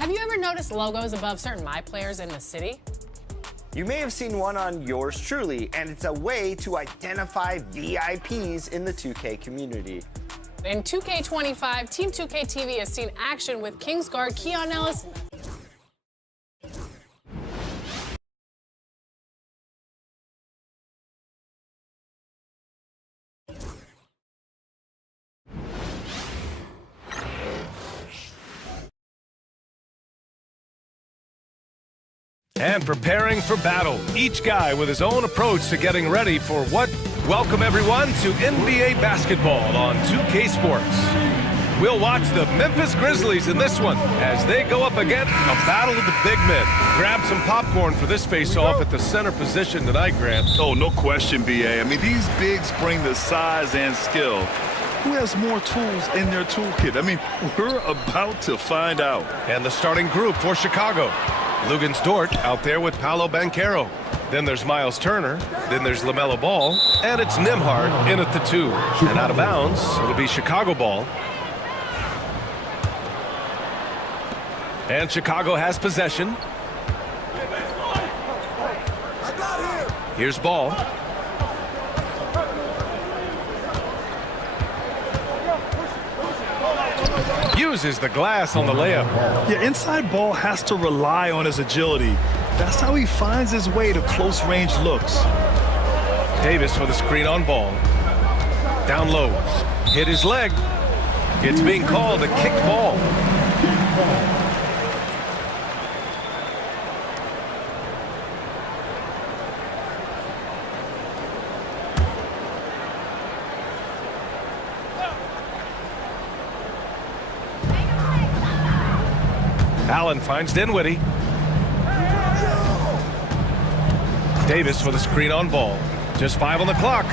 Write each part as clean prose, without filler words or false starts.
Have you ever noticed logos above certain My Players in the city? You may have seen one on yours truly, and it's a way to identify VIPs in the 2K community. In 2K25, Team 2K TV has seen action with Kingsguard Keon Ellis. And preparing for battle, each guy with his own approach to getting ready for what? Welcome everyone to NBA basketball on 2K Sports. We'll watch the Memphis Grizzlies in this one as they go up against a battle of the big men. Grab some popcorn for this face-off at the center position tonight, Grant. Oh, no question, BA. I mean, these bigs bring the size and skill. Who has more tools in their toolkit? I mean, we're about to find out. And the starting group for Chicago. Luguentz Dort out there with Paolo Banchero. Then there's Miles Turner. Then there's LaMelo Ball. And it's Nembhard in at the 2. And out of bounds, it'll be Chicago ball. And Chicago has possession. Here's Ball. Uses the glass on the layup. Yeah, inside Ball has to rely on his agility. That's how he finds his way to close-range looks. Davis with a screen on Ball. Down low. Hit his leg. It's being called a kicked ball. Allen finds Dinwiddie. Davis with a screen on Ball. Just 5 on the clock.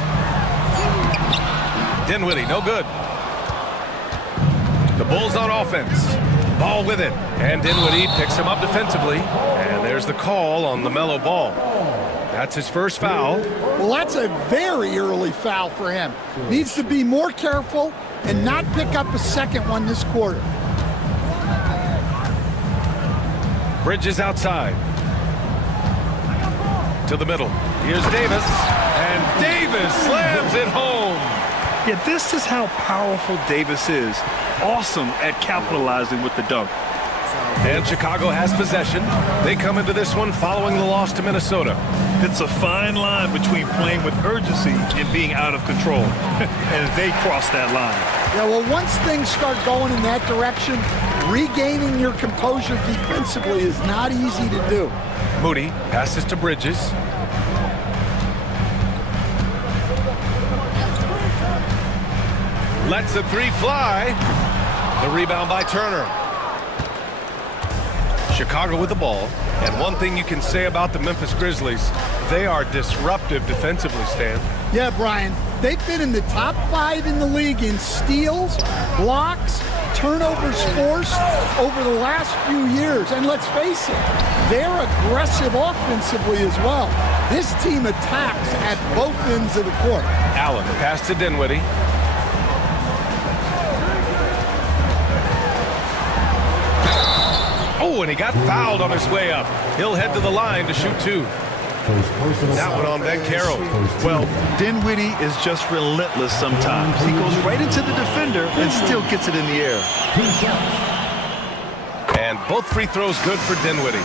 Dinwiddie, no good. The Bulls on offense. Ball with it. And Dinwiddie picks him up defensively. And there's the call on LaMelo Ball. That's his first foul. Well, that's a very early foul for him. Needs to be more careful and not pick up a second one this quarter. Bridges outside. To the middle. Here's Davis. And Davis slams it home. Yeah, this is how powerful Davis is. Awesome at capitalizing with the dunk. And Chicago has possession. They come into this one following the loss to Minnesota. It's a fine line between playing with urgency and being out of control. And they cross that line. Yeah, well, once things start going in that direction, regaining your composure defensively is not easy to do. Moody passes to Bridges. Lets the 3 fly. The rebound by Turner. Chicago with the ball. And one thing you can say about the Memphis Grizzlies, they are disruptive defensively, Stan. Yeah, Brian, they've been in the top 5 in the league in steals, blocks, turnovers forced over the last few years. And let's face it, they're aggressive offensively as well. This team attacks at both ends of the court. Allen, pass to Dinwiddie. Oh, and he got fouled on his way up. He'll head to the line to shoot 2. That one on Banchero. Well, Dinwiddie is just relentless sometimes. He goes right into the defender and still gets it in the air. And both free throws good for Dinwiddie.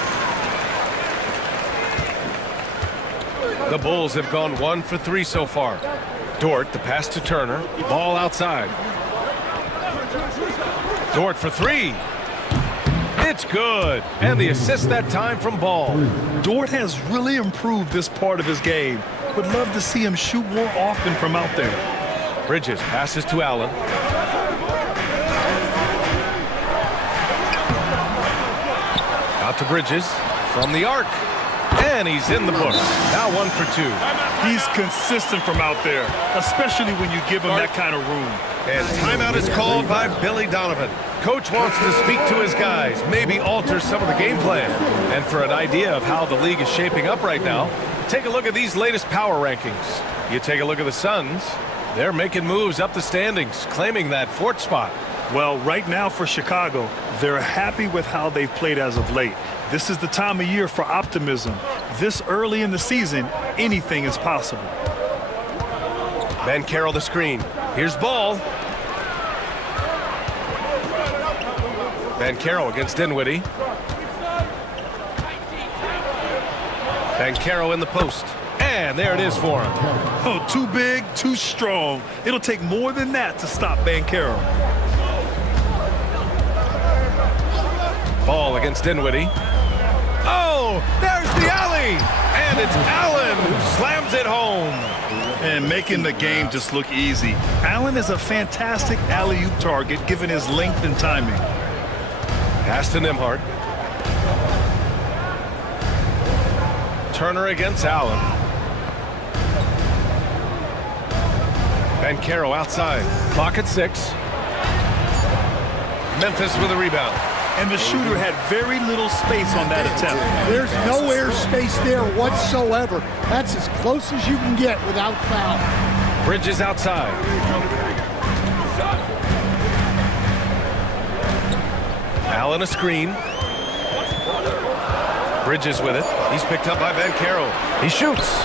The Bulls have gone 1 for 3 so far. Dort, the pass to Turner. Ball outside. Dort for 3. It's good. And the assist that time from Ball. Dort has really improved this part of his game. Would love to see him shoot more often from out there. Bridges passes to Allen. Out to Bridges from the arc. And he's in the books. Now 1 for 2. He's consistent from out there, especially when you give him that kind of room. And timeout is called by Billy Donovan. Coach wants to speak to his guys, maybe alter some of the game plan. And for an idea of how the league is shaping up right now, take a look at these latest power rankings. You take a look at the Suns. They're making moves up the standings, claiming that 4th spot. Well, right now for Chicago, they're happy with how they've played as of late. This is the time of year for optimism. This early in the season, anything is possible. Banchero the screen. Here's Ball. Banchero against Dinwiddie. Banchero in the post. And there it is for him. Oh, too big, too strong. It'll take more than that to stop Banchero. Ball against Dinwiddie. Oh, there's the alley. And it's Allen who slams it home. And making the game just look easy. Allen is a fantastic alley-oop target given his length and timing. Pass to Nembhard. Turner against Allen. Banchero outside. Clock at 6. Memphis with a rebound. And the shooter had very little space on that attempt. There's no air space there whatsoever. That's as close as you can get without foul. Bridges outside. Allen a screen. Bridges with it. He's picked up by Banchero. He shoots.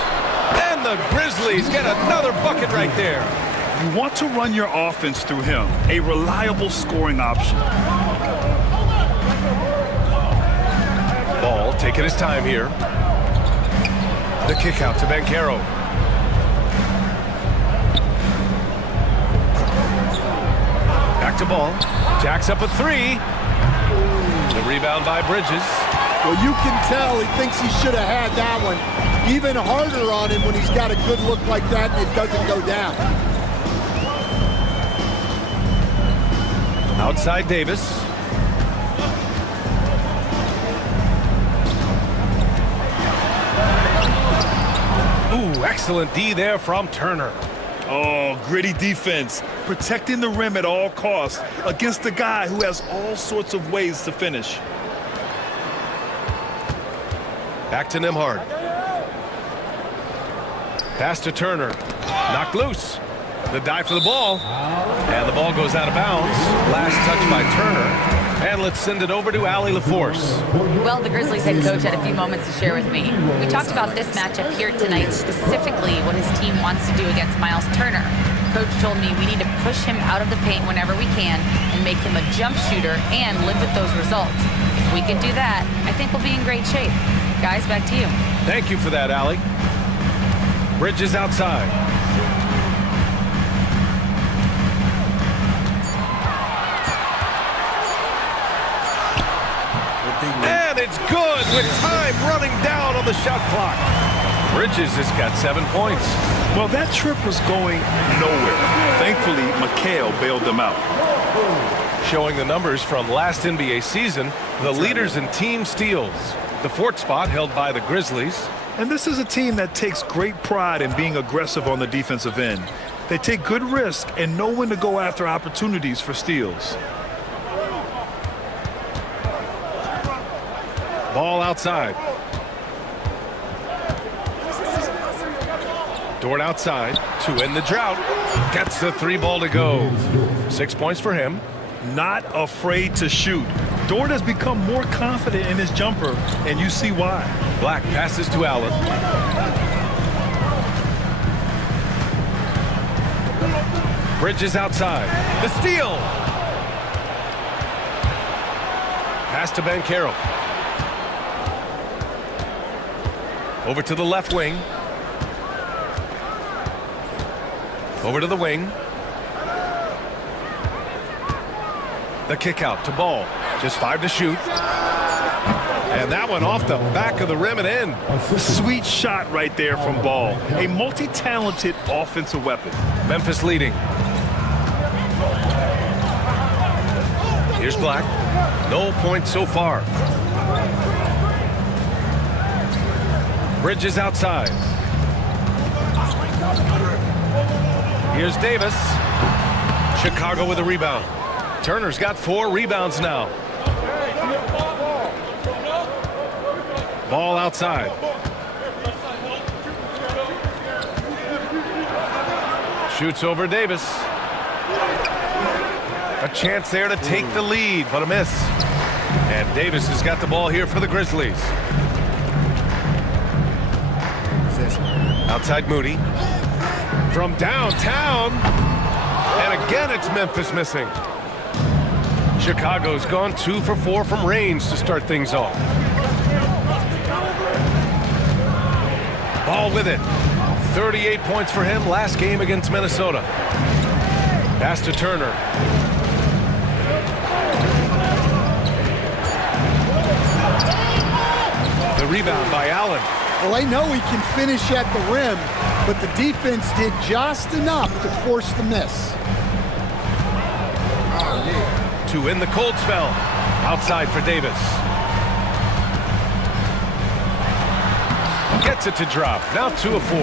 And the Grizzlies get another bucket right there. You want to run your offense through him, a reliable scoring option. Ball taking his time here. The kick out to Banchero. Back to Ball. Jacks up a 3. The rebound by Bridges. Well, you can tell he thinks he should have had that one. Even harder on him when he's got a good look like that and it doesn't go down. Outside Davis. Ooh, excellent D there from Turner. Oh, gritty defense, protecting the rim at all costs against a guy who has all sorts of ways to finish. Back to Nembhard. Pass to Turner. Knocked loose. The dive for the ball. And the ball goes out of bounds. Last touch by Turner. And let's send it over to Allie LaForce. Well, the Grizzlies head coach had a few moments to share with me. We talked about this matchup here tonight, specifically what his team wants to do against Miles Turner. Coach told me we need to push him out of the paint whenever we can and make him a jump shooter and live with those results. If we can do that, I think we'll be in great shape. Guys, back to you. Thank you for that, Allie. Bridges outside. And it's good with time running down on the shot clock. Bridges has got 7 points. Well, that trip was going nowhere. Thankfully, McHale bailed them out. Showing the numbers from last NBA season, the leaders in team steals. The 4th spot held by the Grizzlies. And this is a team that takes great pride in being aggressive on the defensive end. They take good risk and know when to go after opportunities for steals. Ball outside. Dort outside to end the drought. Gets the 3 ball to go. 6 points for him. Not afraid to shoot. Dort has become more confident in his jumper, and you see why. Black passes to Allen. Bridges outside. The steal. Pass to Banchero. Over to the left wing. Over to the wing. The kick out to Ball. Just 5 to shoot. And that one off the back of the rim and in. A sweet shot right there from Ball. A multi-talented offensive weapon. Memphis leading. Here's Black. No points so far. Bridges outside. Here's Davis. Chicago with a rebound. Turner's got 4 rebounds now. Ball outside. Shoots over Davis. A chance there to take the lead, but a miss. And Davis has got the ball here for the Grizzlies. Outside Moody. From downtown. And again, it's Memphis missing. Chicago's gone 2 for 4 from range to start things off. Ball with it. 38 points for him last game against Minnesota. Pass to Turner. The rebound by Allen. Well, I know he can finish at the rim, but the defense did just enough to force the miss. To end the cold spell. Outside for Davis. Gets it to drop. Now 2 of 4.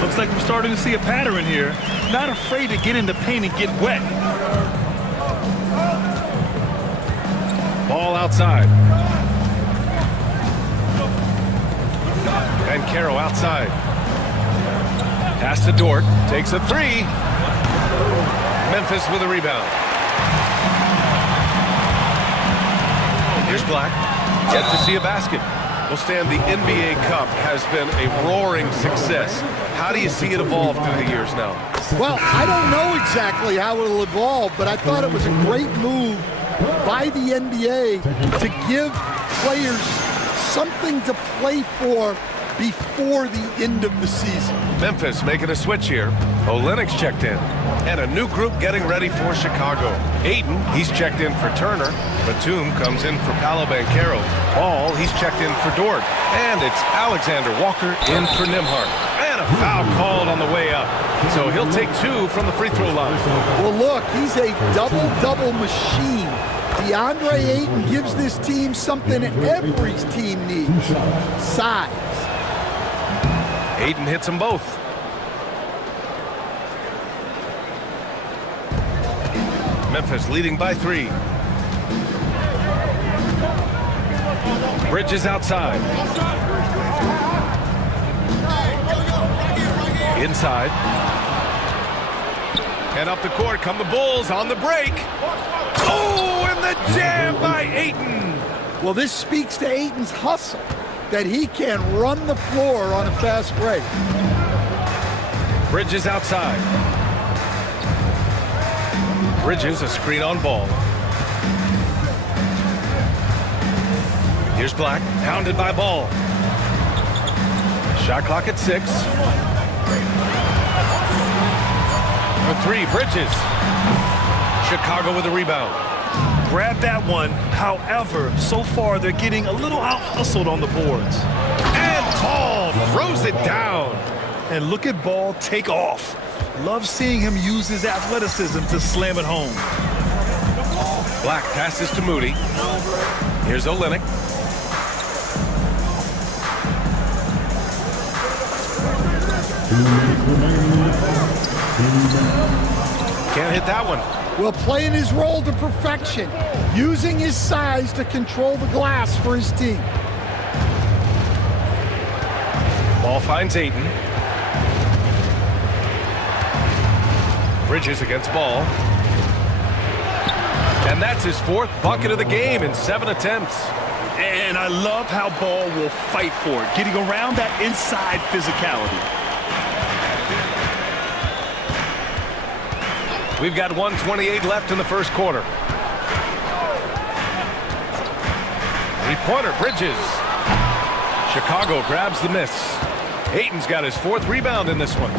Looks like we're starting to see a pattern here. Not afraid to get in the paint and get wet. Ball outside. And Caro outside. Pass to Dort. Takes a 3. Memphis with a rebound. Here's Black. Yet to see a basket. Well, Stan, the NBA Cup has been a roaring success. How do you see it evolve through the years now? Well, I don't know exactly how it'll evolve, but I thought it was a great move by the NBA to give players something to play for before the end of the season. Memphis making a switch here. Olynyk's checked in. And a new group getting ready for Chicago. Ayton, he's checked in for Turner. Batum comes in for Paolo Banchero. Ball, he's checked in for Dort. And it's Alexander Walker in for Nembhard. And a foul called on the way up. So he'll take 2 from the free throw line. Well, look, he's a double-double machine. DeAndre Ayton gives this team something every team needs: size. Ayton hits them both. Memphis leading by 3. Bridges outside. Inside. And up the court come the Bulls on the break. Oh, and the jam by Ayton. Well, this speaks to Ayton's hustle, that he can run the floor on a fast break. Bridges outside. Bridges a screen on Ball. Here's Black, pounded by Ball. Shot clock at 6. For 3, Bridges. Chicago with a rebound. Grab that one. However, so far they're getting a little out-hustled on the boards. And Ball throws it down. And look at Ball take off. Love seeing him use his athleticism to slam it home. Black passes to Moody. Here's Olynyk. Can't hit that one. Well, playing his role to perfection, using his size to control the glass for his team. Ball finds Ayton. Bridges against Ball. And that's his 4th bucket of the game in 7 attempts. And I love how Ball will fight for it, getting around that inside physicality. We've got 1:28 left in the first quarter. 3-pointer, Bridges. Chicago grabs the miss. Ayton's got his 4th rebound in this one.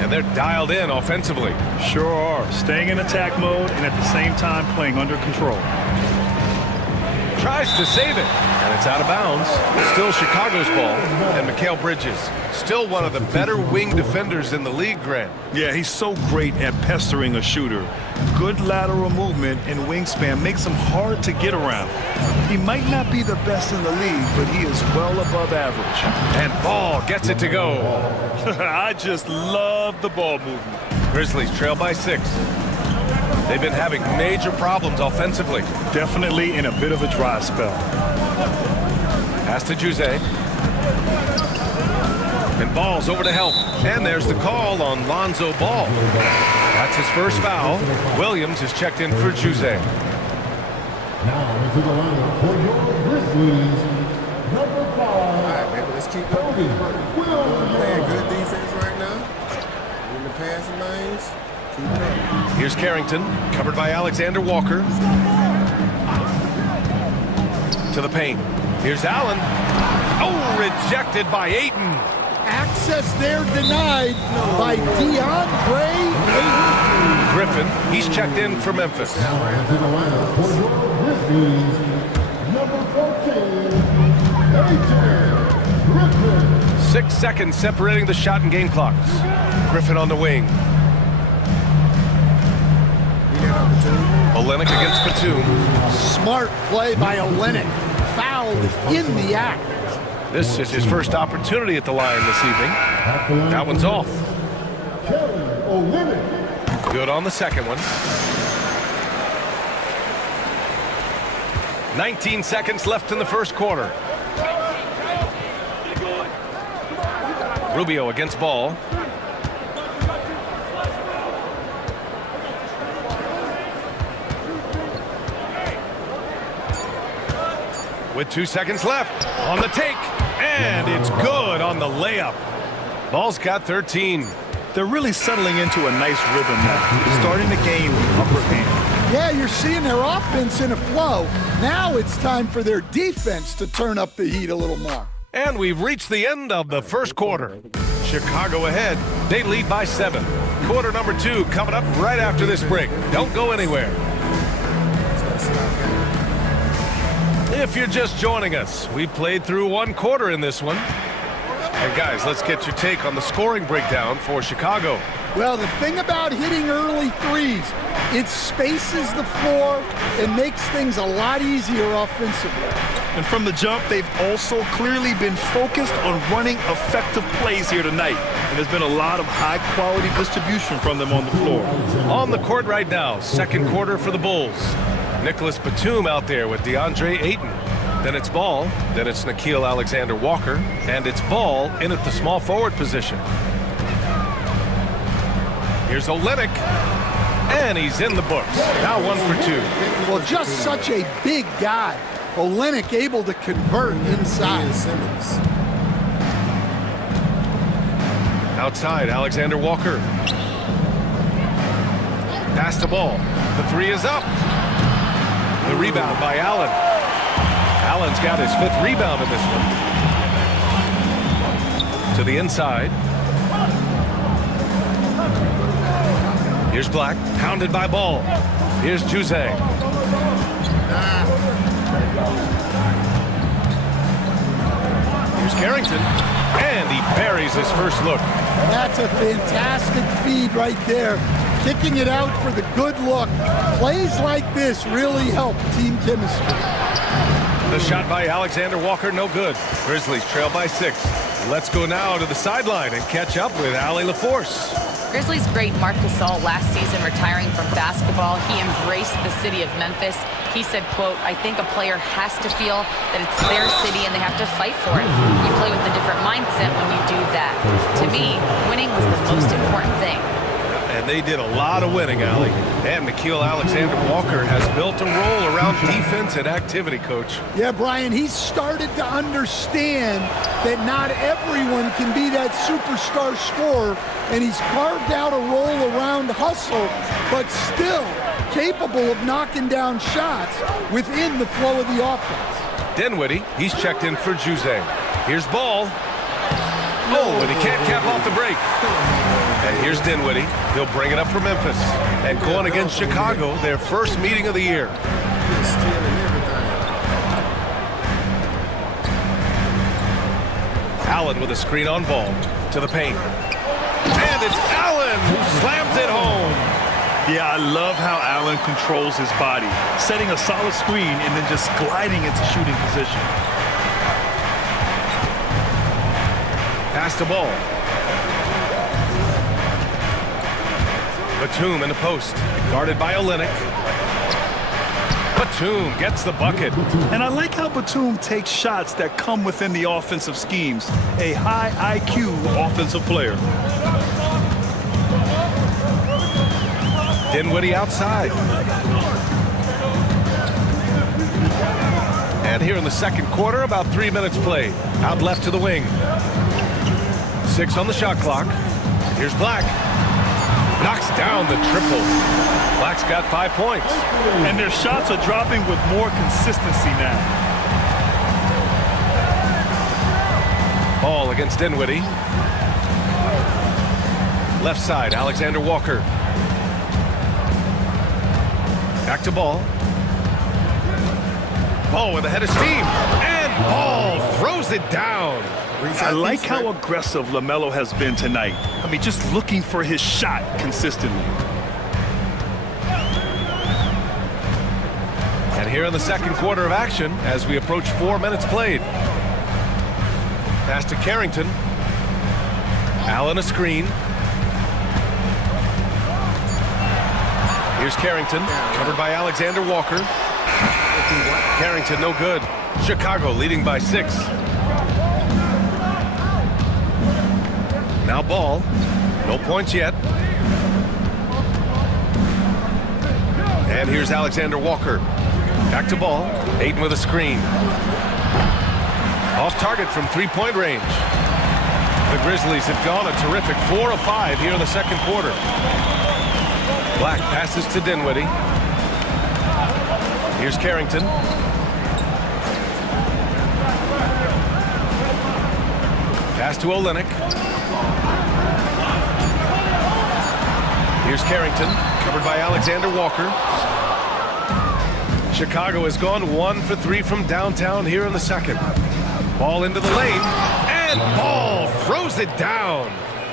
And they're dialed in offensively. Sure are. Staying in attack mode and at the same time playing under control. Tries to save it, and it's out of bounds. Still Chicago's ball, and Mikal Bridges, still one of the better wing defenders in the league, Grant. Yeah, he's so great at pestering a shooter. Good lateral movement and wingspan makes him hard to get around. He might not be the best in the league, but he is well above average. And Ball gets it to go. I just love the ball movement. Grizzlies trail by 6. They've been having major problems offensively. Definitely in a bit of a dry spell. Pass to Juzé. And Ball's over to help. And there's the call on Lonzo Ball. That's his first foul. Williams is checked in for Juzang. Now into the lineup for your Grizzlies, number 5. All right, baby, let's keep going. We're playing good defense right now. In the passing lanes, keep it up. Here's Carrington, covered by Alexander Walker. To the paint. Here's Allen. Oh, rejected by Ayton. Access there denied by DeAndre Ayton. Griffin, he's checked in for Memphis. Now into the lineup for your Grizzlies, number 14, AJ Griffin. 6 seconds separating the shot and game clocks. Griffin on the wing. Olynyk against Batum. Smart play by Olynyk. Fouled in the act. This is his first opportunity at the line this evening. That one's off. Kelly Olynyk. Good on the second one. 19 seconds left in the first quarter. Rubio against Ball. With 2 seconds left on the take, and it's good on the layup. Ball's got 13. They're really settling into a nice rhythm now, starting to gain the upper hand. Yeah, you're seeing their offense in a flow. Now it's time for their defense to turn up the heat a little more. And we've reached the end of the first quarter. Chicago ahead. They lead by 7. Quarter number 2 coming up right after this break. Don't go anywhere. If you're just joining us, we played through 1 quarter in this one. And guys, let's get your take on the scoring breakdown for Chicago. Well, the thing about hitting early threes, it spaces the floor and makes things a lot easier offensively. And from the jump, they've also clearly been focused on running effective plays here tonight. And there's been a lot of high-quality distribution from them on the floor. On the court right now, second quarter for the Bulls. Nicholas Batum out there with DeAndre Ayton. Then it's Ball, then it's Nickeil Alexander-Walker, and it's Ball in at the small forward position. Here's Olynyk, and he's in the books. Now 1 for 2. Well, just such a big guy. Olynyk able to convert inside. Outside, Alexander Walker. Pass to Ball. The 3 is up. The rebound by Allen. Allen's got his 5th rebound in this one. To the inside. Here's Black, hounded by Ball. Here's Juzang. Here's Carrington, and he buries his first look. That's a fantastic feed right there. Kicking it out for the good look. Plays like this really help team chemistry. The shot by Alexander Walker, no good. Grizzlies trail by 6. Let's go now to the sideline and catch up with Allie LaForce. Grizzlies great Marc Gasol last season retiring from basketball. He embraced the city of Memphis. He said, quote, "I think a player has to feel that it's their city and they have to fight for it. You play with a different mindset when you do that. To me, winning was the most important thing." And they did a lot of winning, Allie. And Nickeil Alexander-Walker has built a role around defense and activity, Coach. Yeah, Brian, he's started to understand that not everyone can be that superstar scorer, and he's carved out a role around hustle, but still capable of knocking down shots within the flow of the offense. Dinwiddie, he's checked in for Juzang. Here's Ball. Oh, and he can't cap off the break. And here's Dinwiddie. He'll bring it up for Memphis. And going against Chicago, their first meeting of the year. Allen with a screen on Ball. To the paint. And it's Allen who slams it home. Yeah, I love how Allen controls his body, setting a solid screen and then just gliding into shooting position. Pass to Ball. Batum in the post, guarded by Olynyk. Batum gets the bucket. And I like how Batum takes shots that come within the offensive schemes. A high IQ offensive player. Dinwiddie outside. And here in the second quarter, about 3 minutes played. Out left to the wing. 6 on the shot clock. Here's Black. Knocks down the triple. Black's got 5 points. And their shots are dropping with more consistency now. Ball against Dinwiddie. Left side, Alexander Walker. Back to Ball. Ball with a head of steam. And Ball throws it down. I like how aggressive LaMelo has been tonight. I mean, just looking for his shot consistently. And here in the second quarter of action, as we approach 4 minutes played. Pass to Carrington. Allen a screen. Here's Carrington, covered by Alexander Walker. Carrington no good. Chicago leading by 6. Now Ball. No points yet. And here's Alexander Walker. Back to Ball. Ayton with a screen. Off target from three-point range. The Grizzlies have gone a terrific 4 of 5 here in the second quarter. Black passes to Dinwiddie. Here's Carrington. Pass to Olynyk. Here's Carrington, covered by Alexander Walker. Chicago has gone 1 for 3 from downtown here in the second. Ball into the lane, and Ball throws it down.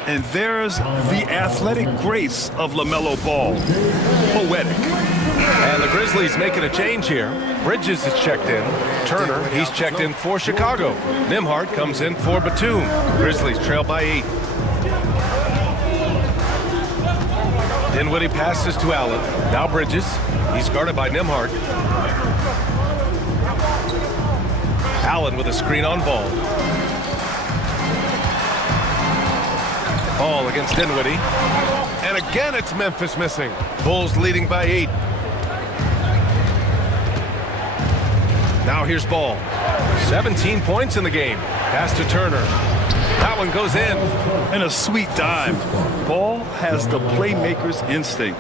And there's the athletic grace of LaMelo Ball. Poetic. And the Grizzlies making a change here. Bridges is checked in. Turner, he's checked in for Chicago. Nembhard comes in for Batum. Grizzlies trail by 8. Dinwiddie passes to Allen. Now Bridges. He's guarded by Nembhard. Allen with a screen on Ball. Ball against Dinwiddie. And again, it's Memphis missing. Bulls leading by 8. Now here's Ball. 17 points in the game. Pass to Turner. That one goes in. And a sweet dive. Ball has the playmaker's instinct.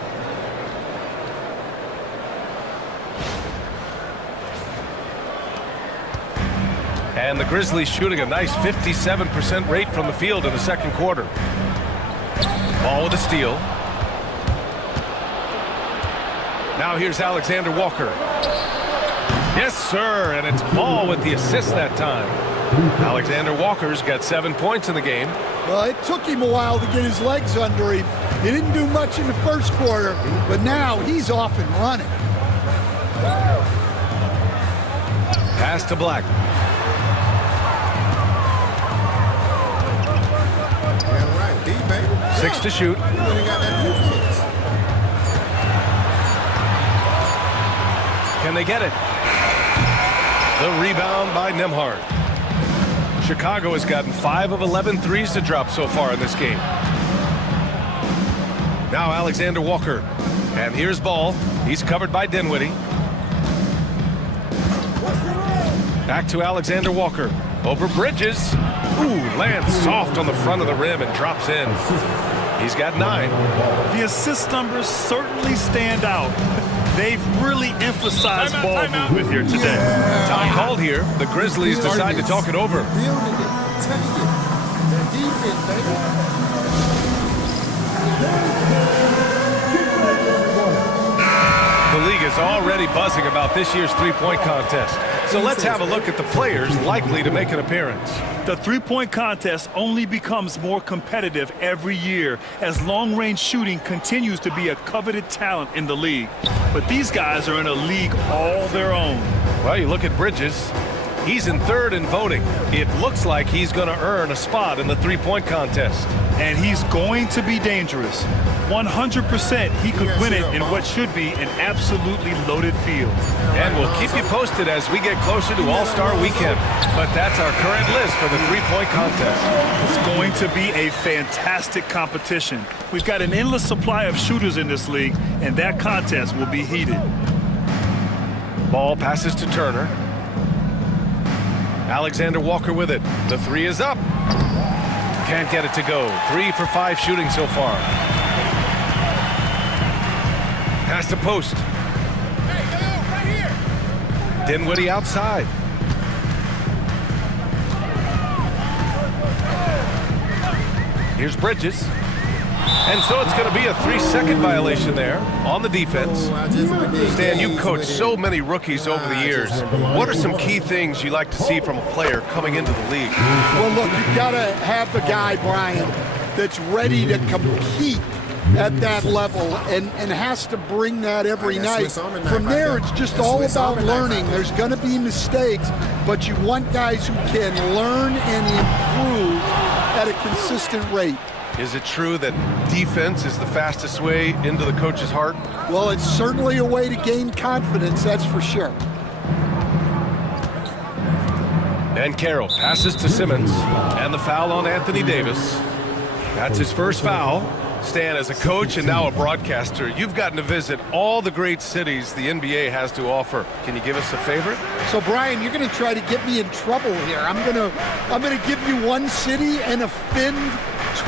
And the Grizzlies shooting a nice 57% rate from the field in the second quarter. Ball with a steal. Now here's Alexander Walker. Yes, sir, and it's Ball with the assist that time. Alexander Walker's got 7 points in the game. Well, it took him a while to get his legs under him. He didn't do much in the first quarter, but now he's off and running. Pass to Black. Yeah, right. D, baby. 6 to shoot. You really got that defense. Can they get it? The rebound by Nembhard. Chicago has gotten 5 of 11 threes to drop so far in this game. Now Alexander Walker. And here's Ball. He's covered by Dinwiddie. Back to Alexander Walker. Over Bridges. Ooh, lands soft on the front of the rim and drops in. He's got 9. The assist numbers certainly stand out. They've really emphasized ball movement here today. Time called here. The Grizzlies decide to talk it over. Building it. Take it. That defense, baby. The league is already buzzing about this year's three-point contest. So let's have a look at the players likely to make an appearance. The three-point contest only becomes more competitive every year as long-range shooting continues to be a coveted talent in the league. But these guys are in a league all their own. Well, you look at Bridges. He's in third in voting. It looks like he's going to earn a spot in the three-point contest. And he's going to be dangerous. 100% he could win it in what should be an absolutely loaded field. And we'll keep you posted as we get closer to All-Star Weekend. But that's our current list for the three-point contest. It's going to be a fantastic competition. We've got an endless supply of shooters in this league, and that contest will be heated. Ball passes to Turner. Alexander Walker with it. The three is up. Can't get it to go. 3 for 5 shooting so far. Pass to post. Dinwiddie outside. Here's Bridges. And so it's going to be a 3-second violation there on the defense. Stan, you coached so many rookies over the years. What are some key things you like to see from a player coming into the league? Well, look, you've got to have the guy, Brian, that's ready to compete at that level and has to bring that every night. From there, it's just all about learning. There's going to be mistakes, but you want guys who can learn and improve at a consistent rate. Is it true that defense is the fastest way into the coach's heart? Well, it's certainly a way to gain confidence, that's for sure. And Carroll passes to Simmons, and the foul on Anthony Davis. That's his first foul. Stan, as a coach and now a broadcaster, you've gotten to visit all the great cities the NBA has to offer. Can you give us a favorite? So, Brian, you're going to try to get me in trouble here. I'm going to give you one city and offend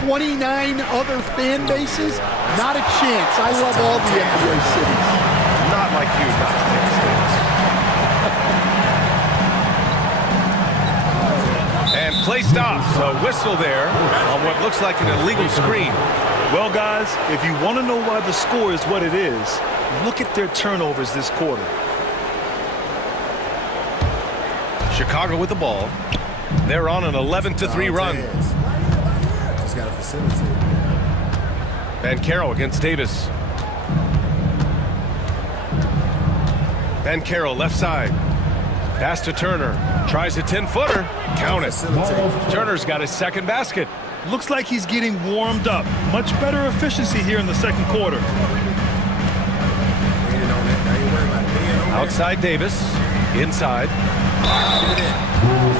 29 other fan bases? Not a chance. I love all the NBA cities. Not like you, not to take stands. And play stops. A whistle there on what looks like an illegal screen. Well, guys, if you want to know why the score is what it is, look at their turnovers this quarter. Chicago with the ball. They're on an 11-3 run. Just got a facility. Van Carroll against Davis. Van Carroll left side. Pass to Turner. Tries a 10-footer. Count it. Turner's got his second basket. Looks like he's getting warmed up. Much better efficiency here in the second quarter. Outside Davis. Inside.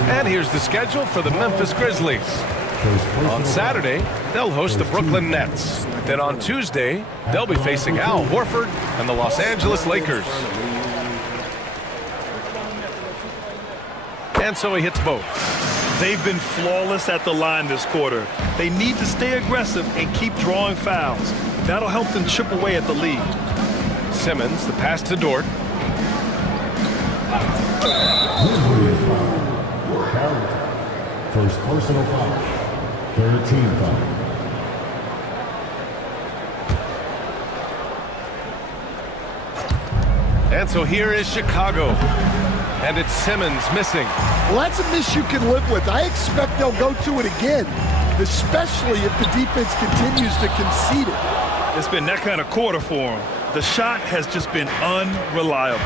And here's the schedule for the Memphis Grizzlies. On Saturday, they'll host the Brooklyn Nets. Then on Tuesday, they'll be facing Al Horford and the Los Angeles Lakers. And so he hits both. They've been flawless at the line this quarter. They need to stay aggressive and keep drawing fouls. That'll help them chip away at the lead. Simmons, the pass to Dort. First personal foul. Third team foul. And so here is Chicago. And it's Simmons missing. Well, that's a miss you can live with. I expect they'll go to it again, especially if the defense continues to concede it. It's been that kind of quarter for him. The shot has just been unreliable.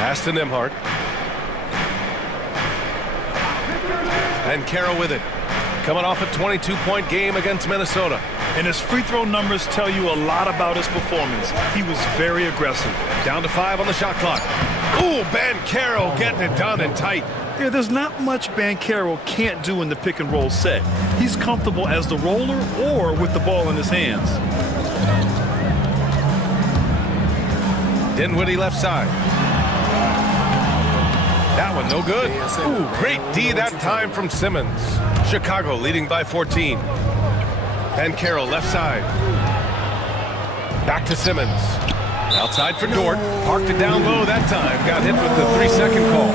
Pass to Nembhard. And Carroll with it. Coming off a 22-point game against Minnesota. And his free throw numbers tell you a lot about his performance. He was very aggressive. Down to 5 on the shot clock. Ooh, Banchero getting it done and tight. Yeah, there's not much Banchero can't do in the pick and roll set. He's comfortable as the roller or with the ball in his hands. Dinwiddie left side. That one no good. Ooh, great D that time from Simmons. Chicago leading by 14. Banchero left side. Back to Simmons. Outside for Dort. Parked it down low that time. Got hit with the 3-second call.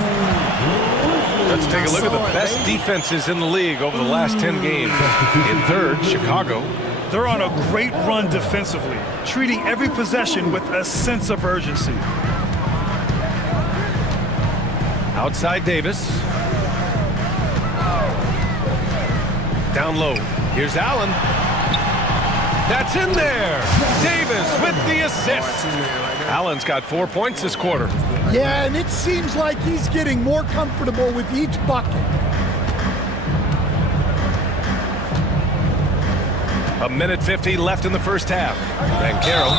Let's take a look at the best defenses in the league over the last 10 games. In third, Chicago. They're on a great run defensively, treating every possession with a sense of urgency. Outside Davis. Down low. Here's Allen. That's in there. Davis with the assist. Allen's got 4 points this quarter. Yeah, and it seems like he's getting more comfortable with each bucket. A minute 50 left in the first half. Banchero.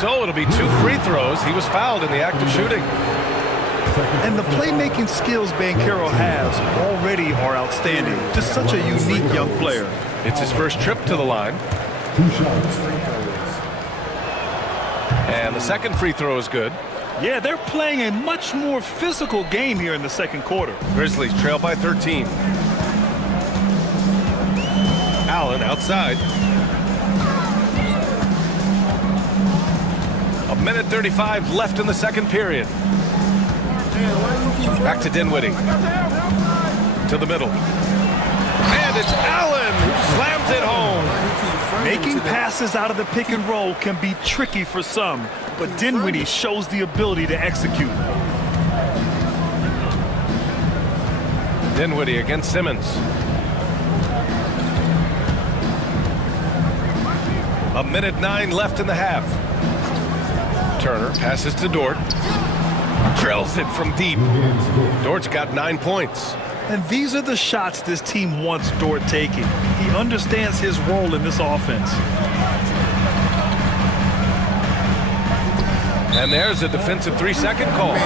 So it'll be 2 free throws. He was fouled in the act of shooting. And the playmaking skills Banchero has already are outstanding. Just such a unique young player. It's his first trip to the line. 2 shots. And the second free throw is good. Yeah, they're playing a much more physical game here in the second quarter. Grizzlies trail by 13. Allen outside. A minute 35 left in the second period. Back to Dinwiddie. To the middle. And it's Allen who slams it home. Making passes out of the pick and roll can be tricky for some, but Dinwiddie shows the ability to execute. Dinwiddie against Simmons. A minute 9 left in the half. Turner passes to Dort. Drills it from deep. Dort's got 9 points. And these are the shots this team wants Dort taking. He understands his role in this offense. And there's a defensive 3-second call. Man,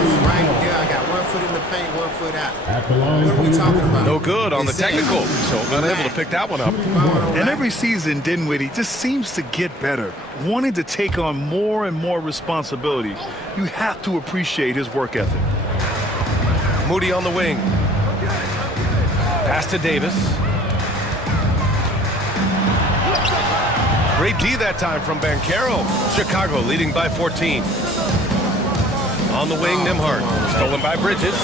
he's right there. I got 1 foot in the paint, 1 foot out. At the line What are we talking about? No good on the Exactly. technical, so unable to pick that one up. And every season, Dinwiddie just seems to get better, wanting to take on more and more responsibility. You have to appreciate his work ethic. Moody on the wing. Pass to Davis. Great D that time from Banchero. Chicago leading by 14. On the wing, Nembhard. Stolen by Bridges.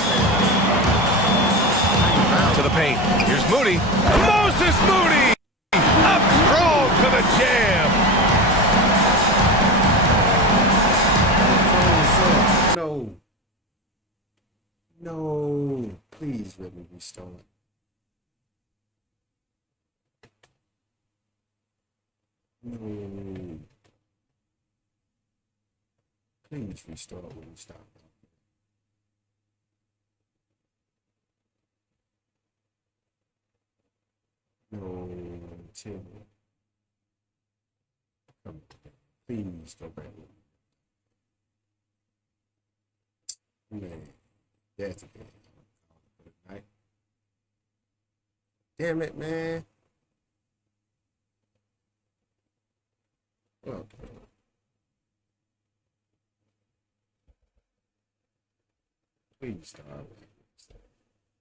To the paint. Here's Moody. Moses Moody! Up strong for the jam. No. No. Please let me restart. No. Please restart when we stop. No, Tim. Come on. Please go back. Man, that's a good night. Damn it, man. Okay. Please stop.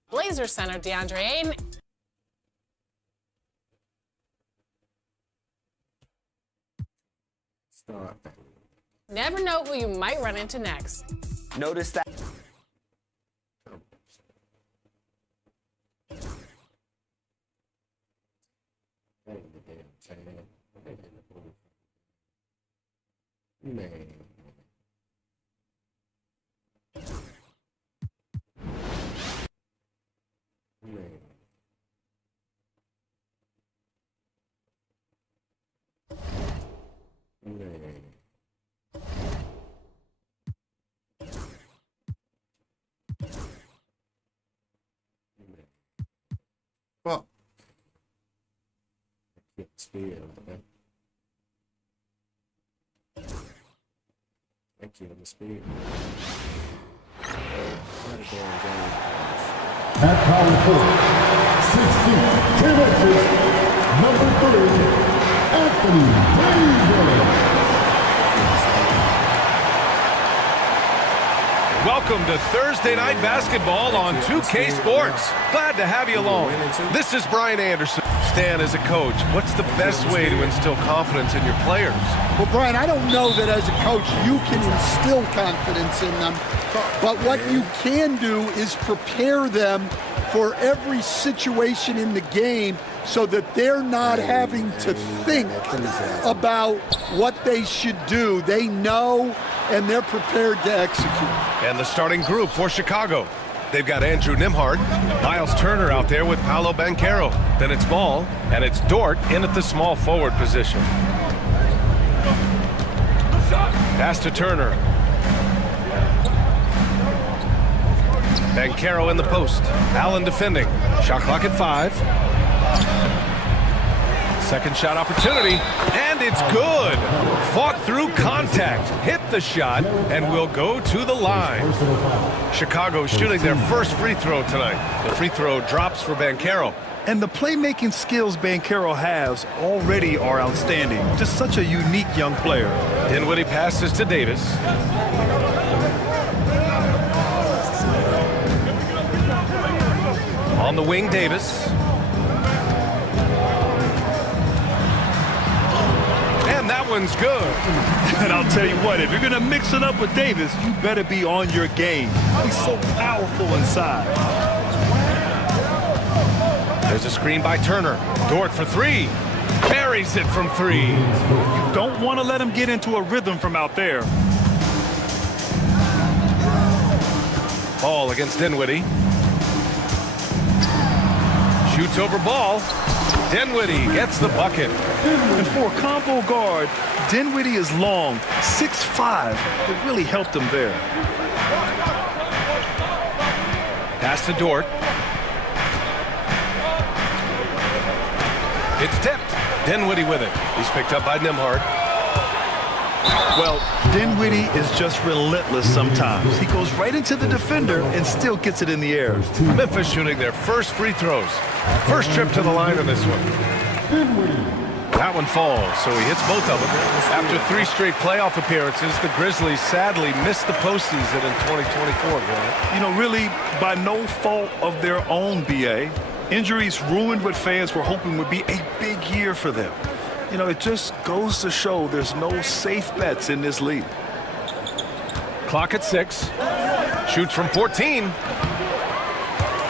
Blazer center DeAndre Ayton. Start. Never know who you might run into next. Notice that. Man. Well, I can't spear, man. Thank you, the speed. At power forward, 6 feet, 10 inches, number 3, Anthony Blazer. Welcome to Thursday Night Basketball on 2K Sports. Glad to have you along. This is Brian Anderson. Stan, as a coach, what's the best way to instill confidence in your players? Well, Brian, I don't know that as a coach you can instill confidence in them, but what you can do is prepare them for every situation in the game so that they're not having to think about what they should do. They know and they're prepared to execute. And the starting group for Chicago. They've got Andrew Nembhard, Miles Turner out there with Paolo Banchero. Then it's Ball, and it's Dort in at the small forward position. Pass to Turner. Banchero in the post. Allen defending. Shot clock at 5. Second shot opportunity, and it's good. Fought through contact, hit the shot, and will go to the line. Chicago shooting their first free throw tonight. The free throw drops for Banchero. And the playmaking skills Banchero has already are outstanding. Just such a unique young player. Dinwiddie passes to Davis. On the wing, Davis. And that one's good. And I'll tell you what, if you're going to mix it up with Davis, you better be on your game. He's so powerful inside. There's a screen by Turner. Dort for 3. Buries it from 3. You don't want to let him get into a rhythm from out there. Ball against Dinwiddie. Shoots over ball. Dinwiddie gets the bucket. And for a combo guard, Dinwiddie is long, 6'5". It really helped him there. Pass to Dort. It's tipped. Dinwiddie with it. He's picked up by Nembhard. Well, Dinwiddie is just relentless sometimes. He goes right into the defender and still gets it in the air. Memphis shooting their first free throws. First trip to the line on this one. That one falls, so he hits both of them. After 3 straight playoff appearances, the Grizzlies sadly missed the postseason in 2024, Grant. You know, really, by no fault of their own, B.A. Injuries ruined what fans were hoping would be a big year for them. You know, it just goes to show there's no safe bets in this league. Clock at 6. Shoots from 14.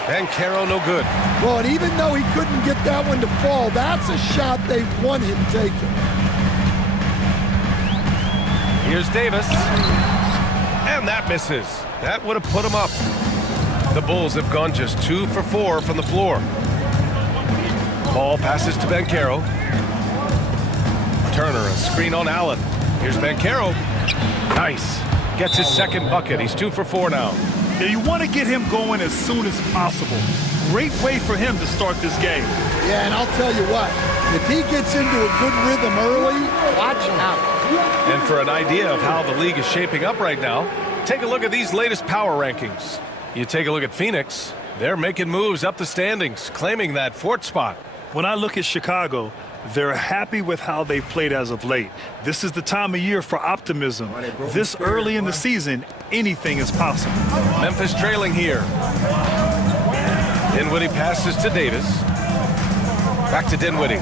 Banchero no good. Well, and even though he couldn't get that one to fall, that's a shot they want him taking. Here's Davis. And that misses. That would have put him up. The Bulls have gone just 2 for 4 from the floor. Ball passes to Banchero. Turner, a screen on Allen. Here's Banchero. Nice. Gets his second bucket. He's 2 for 4 now. Yeah, you want to get him going as soon as possible. Great way for him to start this game. Yeah, and I'll tell you what, if he gets into a good rhythm early, watch out. And for an idea of how the league is shaping up right now, take a look at these latest power rankings. You take a look at Phoenix, they're making moves up the standings, claiming that 4th spot. When I look at Chicago, they're happy with how they've played as of late. This is the time of year for optimism. This early in the season, anything is possible. Memphis trailing here. Dinwiddie passes to Davis. Back to Dinwiddie.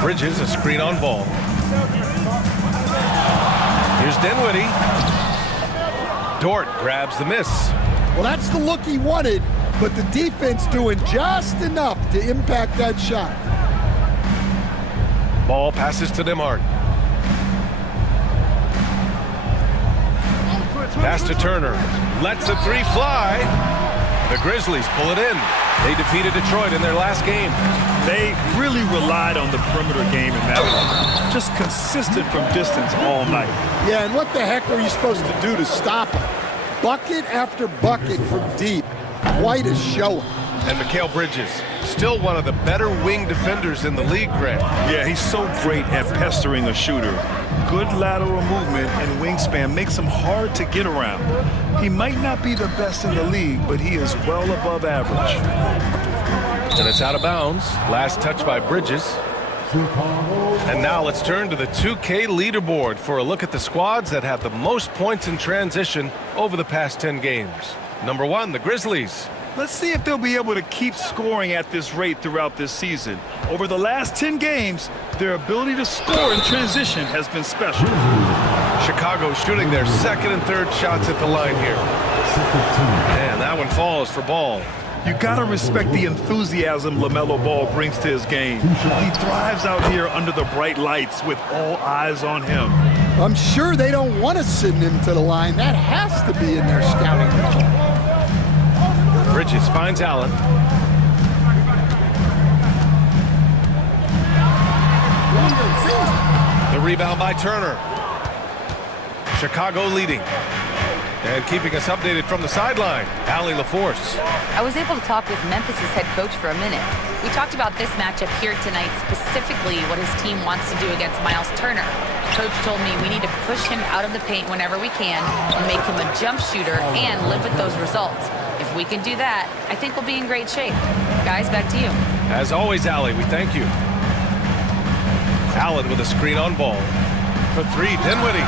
Bridges, a screen on ball. Here's Dinwiddie. Dort grabs the miss. Well, that's the look he wanted, but the defense doing just enough to impact that shot. Ball passes to Nembhard. Pass to Turner. Lets a 3 fly. The Grizzlies pull it in. They defeated Detroit in their last game. They really relied on the perimeter game in that one. Just consistent from distance all night. Yeah, and what the heck are you supposed to do to stop him? Bucket after bucket from deep. Quite a showing. And Mikal Bridges, still one of the better wing defenders in the league, Grant. Yeah, he's so great at pestering a shooter. Good lateral movement and wingspan makes him hard to get around. He might not be the best in the league, but he is well above average. And it's out of bounds. Last touch by Bridges. And now let's turn to the 2K leaderboard for a look at the squads that have the most points in transition over the past 10 games. Number 1, the Grizzlies. Let's see if they'll be able to keep scoring at this rate throughout this season. Over the last 10 games, their ability to score in transition has been special. Chicago shooting their 2nd and 3rd shots at the line here. And that one falls for Ball. You gotta respect the enthusiasm LaMelo Ball brings to his game. He thrives out here under the bright lights with all eyes on him. I'm sure they don't want to send him to the line. That has to be in their scouting report. Bridges finds Allen. The rebound by Turner. Chicago leading. And keeping us updated from the sideline, Allie LaForce. I was able to talk with Memphis' head coach for a minute. We talked about this matchup here tonight, specifically what his team wants to do against Miles Turner. Coach told me we need to push him out of the paint whenever we can and make him a jump shooter and live with those results. If we can do that, I think we'll be in great shape. Guys, back to you. As always, Allie, we thank you. Allen with a screen on ball. For three, Dinwiddie.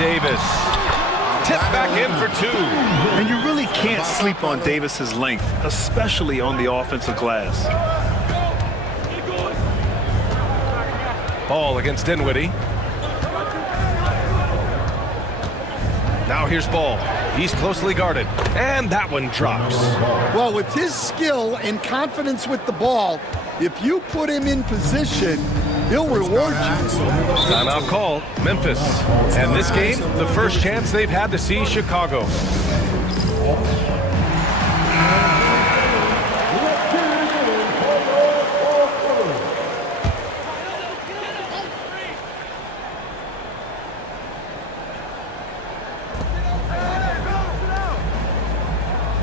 Davis. Tip back in for two. And you really can't sleep on Davis's length, especially on the offensive glass. Ball against Dinwiddie. Now here's Ball. He's closely guarded. And that one drops. Well, with his skill and confidence with the ball, if you put him in position, he'll reward you. Timeout call, Memphis. And this game, the first chance they've had to see Chicago.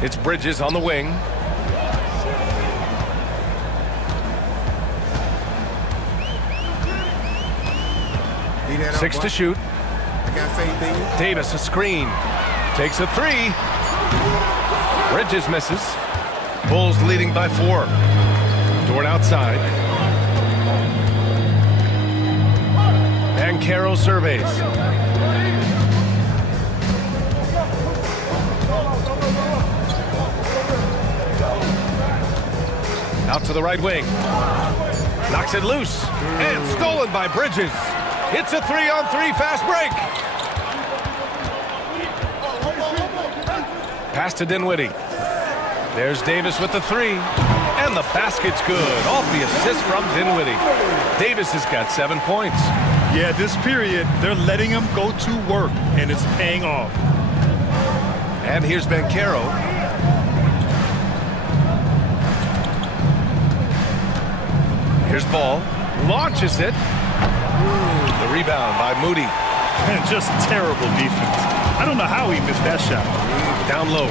It's Bridges on the wing. Six to shoot. I got faith in you. Davis a screen. Takes a three. Bridges misses. Bulls leading by 4. Dort outside. And Caro surveys. Out to the right wing. Knocks it loose. And stolen by Bridges. It's a 3-on-3 fast break. Pass to Dinwiddie. There's Davis with the 3. And the basket's good. Off the assist from Dinwiddie. Davis has got 7 points. Yeah, this period, they're letting him go to work, and it's paying off. And here's Banchero. Here's Ball. Launches it. The rebound by Moody. And just terrible defense. I don't know how he missed that shot. Down low.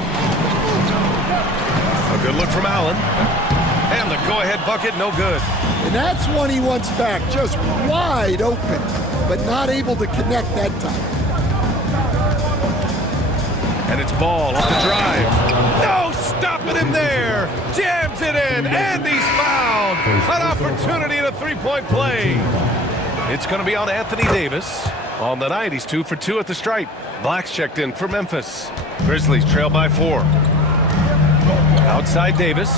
A good look from Allen. And the go-ahead bucket, no good. And that's one he wants back, just wide open, but not able to connect that time. And it's Ball off the drive. No stopping him there. Jams it in, and he's fouled. An opportunity at a three-point play. It's going to be on Anthony Davis. On the night, he's 2 for 2 at the stripe. Black's checked in for Memphis. Grizzlies trail by 4. Outside Davis.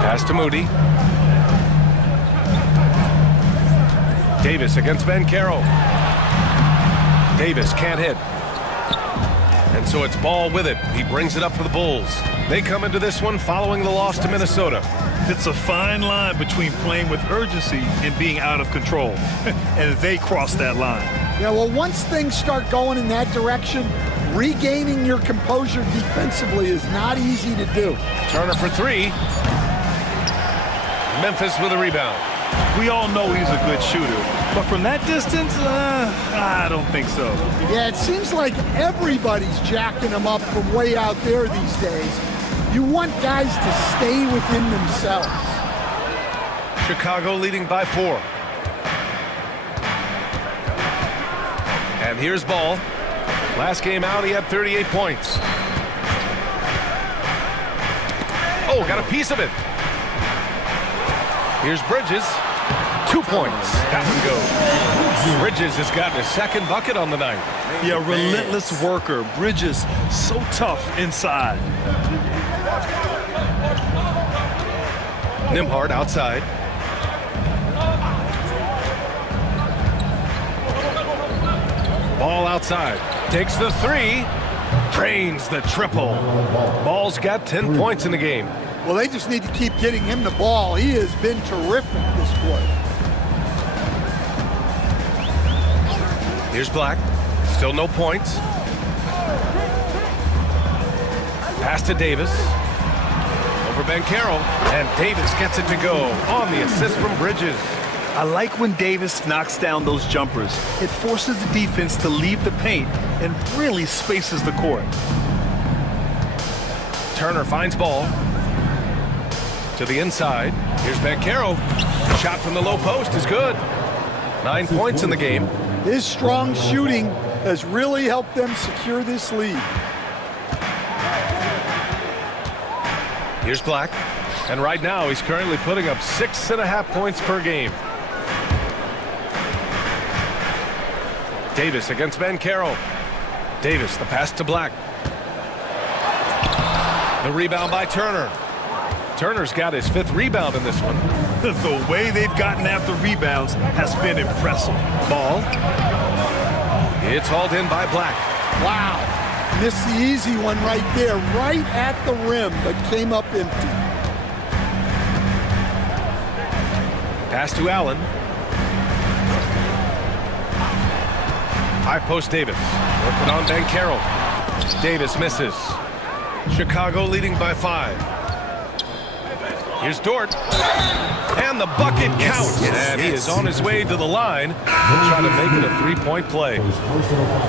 Pass to Moody. Davis against Banchero. Davis can't hit. And so it's Ball with it. He brings it up for the Bulls. They come into this one following the loss to Minnesota. It's a fine line between playing with urgency and being out of control. And they cross that line. Yeah, well, once things start going in that direction, regaining your composure defensively is not easy to do. Turner for 3. Memphis with a rebound. We all know he's a good shooter, but from that distance, I don't think so. Yeah, it seems like everybody's jacking him up from way out there these days. You want guys to stay within themselves. Chicago leading by 4. And here's Ball. Last game out, he had 38 points. Oh, got a piece of it. Here's Bridges. 2 points. That one goes. Bridges has gotten his second bucket on the night. Yeah, relentless worker. Bridges, so tough inside. Nembhard outside. Ball outside. Takes the 3. Drains the triple. Ball's got 10 points in the game. Well, they just need to keep getting him the ball. He has been terrific this quarter. Here's Black. Still no points. Pass to Davis. Over Banchero. And Davis gets it to go on the assist from Bridges. I like when Davis knocks down those jumpers. It forces the defense to leave the paint and really spaces the court. Turner finds ball. To the inside. Here's Banchero. Shot from the low post is good. 9 points in the game. His strong shooting has really helped them secure this lead. Here's Black. And right now he's currently putting up 6.5 points per game. Davis against Banchero. Davis, the pass to Black. The rebound by Turner. Turner's got his 5th rebound in this one. The way they've gotten after rebounds has been impressive. Ball. It's hauled in by Black. Wow. Missed the easy one right there, right at the rim, but came up empty. Pass to Allen. High post Davis. Working on Banchero. Davis misses. Chicago leading by 5. Here's Dort. And the bucket counts. And he is on his way to the line to try to make it a 3-point play.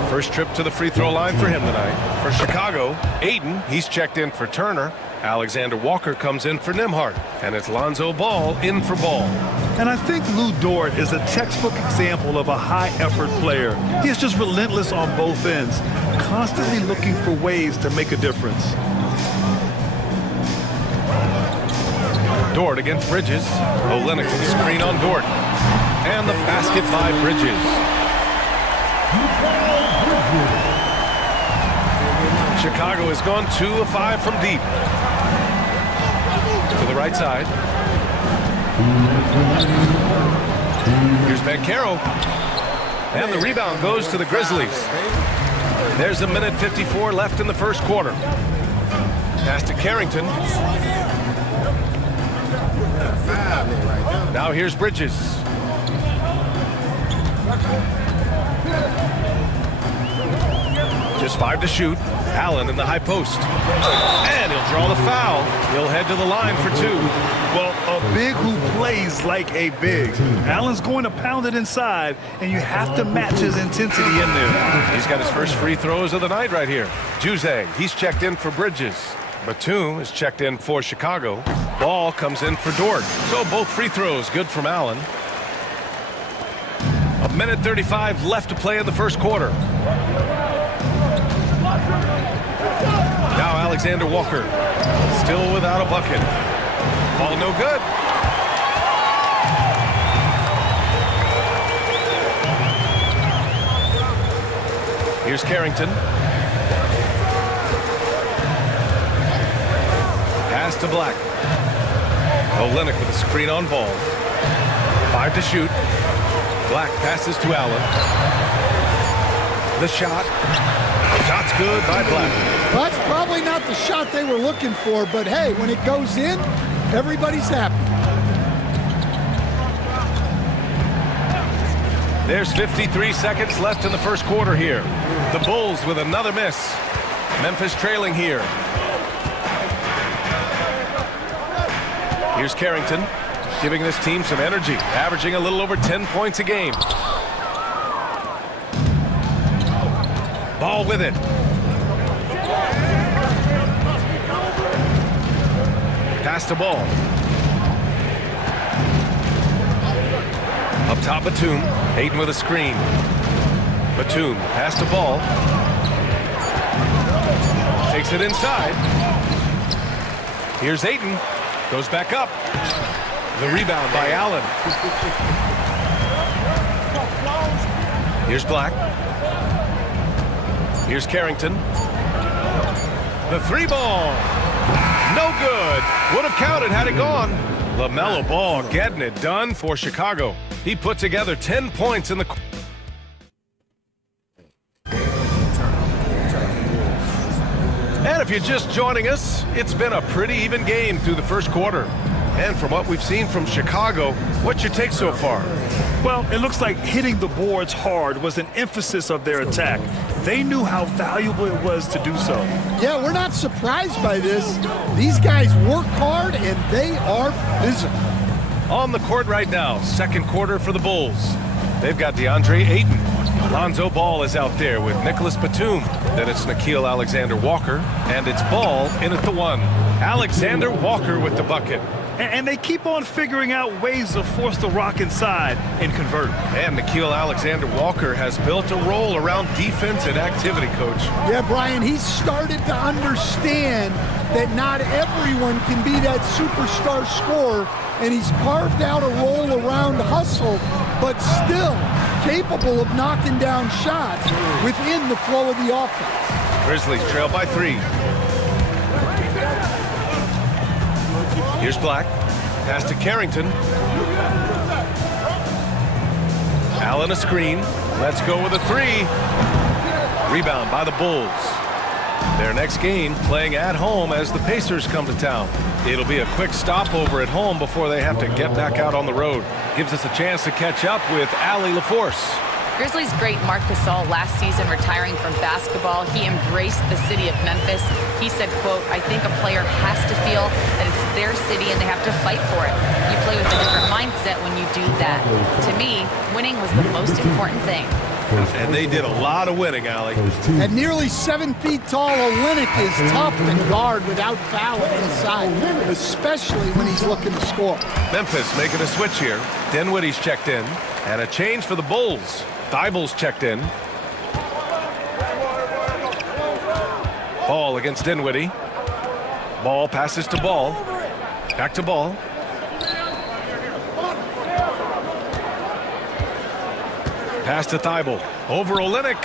First trip to the free throw line for him tonight. For Chicago, Ayton, he's checked in for Turner. Alexander Walker comes in for Nembhard. And it's Lonzo Ball in for Ball. And I think Lou Dort is a textbook example of a high-effort player. He is just relentless on both ends, constantly looking for ways to make a difference. Dort against Bridges. Olynyk with the screen on Dort. And the basket by Bridges. Chicago has gone 2 of 5 from deep. To the right side. Here's Banchero. And the rebound goes to the Grizzlies. There's 1:54 left in the first quarter. Pass to Carrington. Now here's Bridges. Just 5 to shoot. Allen in the high post. And he'll draw the foul. He'll head to the line for 2. Well, a big who plays like a big. Allen's going to pound it inside, and you have to match his intensity in there. He's got his first free throws of the night right here. Juzang, he's checked in for Bridges. Batum is checked in for Chicago. Ball comes in for Dort. So both free throws good from Allen. 1:35 left to play in the first quarter. Now Alexander Walker, still without a bucket. Ball no good. Here's Carrington. Pass to Black. Olynyk with a screen on Ball. 5 to shoot. Black passes to Allen. The shot. Shot's good by Black. That's probably not the shot they were looking for, but hey, when it goes in, everybody's happy. There's 53 seconds left in the first quarter here. The Bulls with another miss. Memphis trailing here. Here's Carrington, giving this team some energy, averaging a little over 10 points a game. Ball with it. Pass to Ball. Up top, Batum. Ayton with a screen. Batum, pass to Ball. Takes it inside. Here's Ayton. Goes back up. The rebound by Allen. Here's Black. Here's Carrington. The 3 ball. No good. Would have counted had it gone. LaMelo Ball getting it done for Chicago. He put together 10 points in the... And if you're just joining us, it's been a pretty even game through the first quarter. And from what we've seen from Chicago, what's your take so far? Well, it looks like hitting the boards hard was an emphasis of their attack. They knew how valuable it was to do so. Yeah, we're not surprised by this. These guys work hard and they are physical. On the court right now, second quarter for the Bulls. They've got DeAndre Ayton. Lonzo Ball is out there with Nicholas Batum. Then it's Nickeil Alexander-Walker, and it's Ball in at the 1. Alexander Walker with the bucket. And they keep on figuring out ways to force the rock inside and convert. And Nickeil Alexander-Walker has built a role around defense and activity, Coach. Yeah, Brian, he's started to understand that not everyone can be that superstar scorer, and he's carved out a role around hustle, but still capable of knocking down shots within the flow of the offense. Grizzlies trail by 3. Here's Black. Pass to Carrington. Allen a screen. Let's go with a 3. Rebound by the Bulls. Their next game playing at home as the Pacers come to town. It'll be a quick stopover at home before they have to get back out on the road. Gives us a chance to catch up with Allie LaForce. Grizzlies great Marc Gasol last season retiring from basketball. He embraced the city of Memphis. He said, quote, "I think a player has to feel that it's their city and they have to fight for it. You play with a different mindset when you do that." To me, winning was the most important thing. And they did a lot of winning, Allie. At nearly 7 feet tall, Olynyk is tough to guard without fouling inside, especially when he's looking to score. Memphis making a switch here. Dinwiddie's checked in. And a change for the Bulls. Thybulle's checked in. Ball against Dinwiddie. Ball passes to Ball. Back to Ball. Pass to Thybulle. Over Olynyk.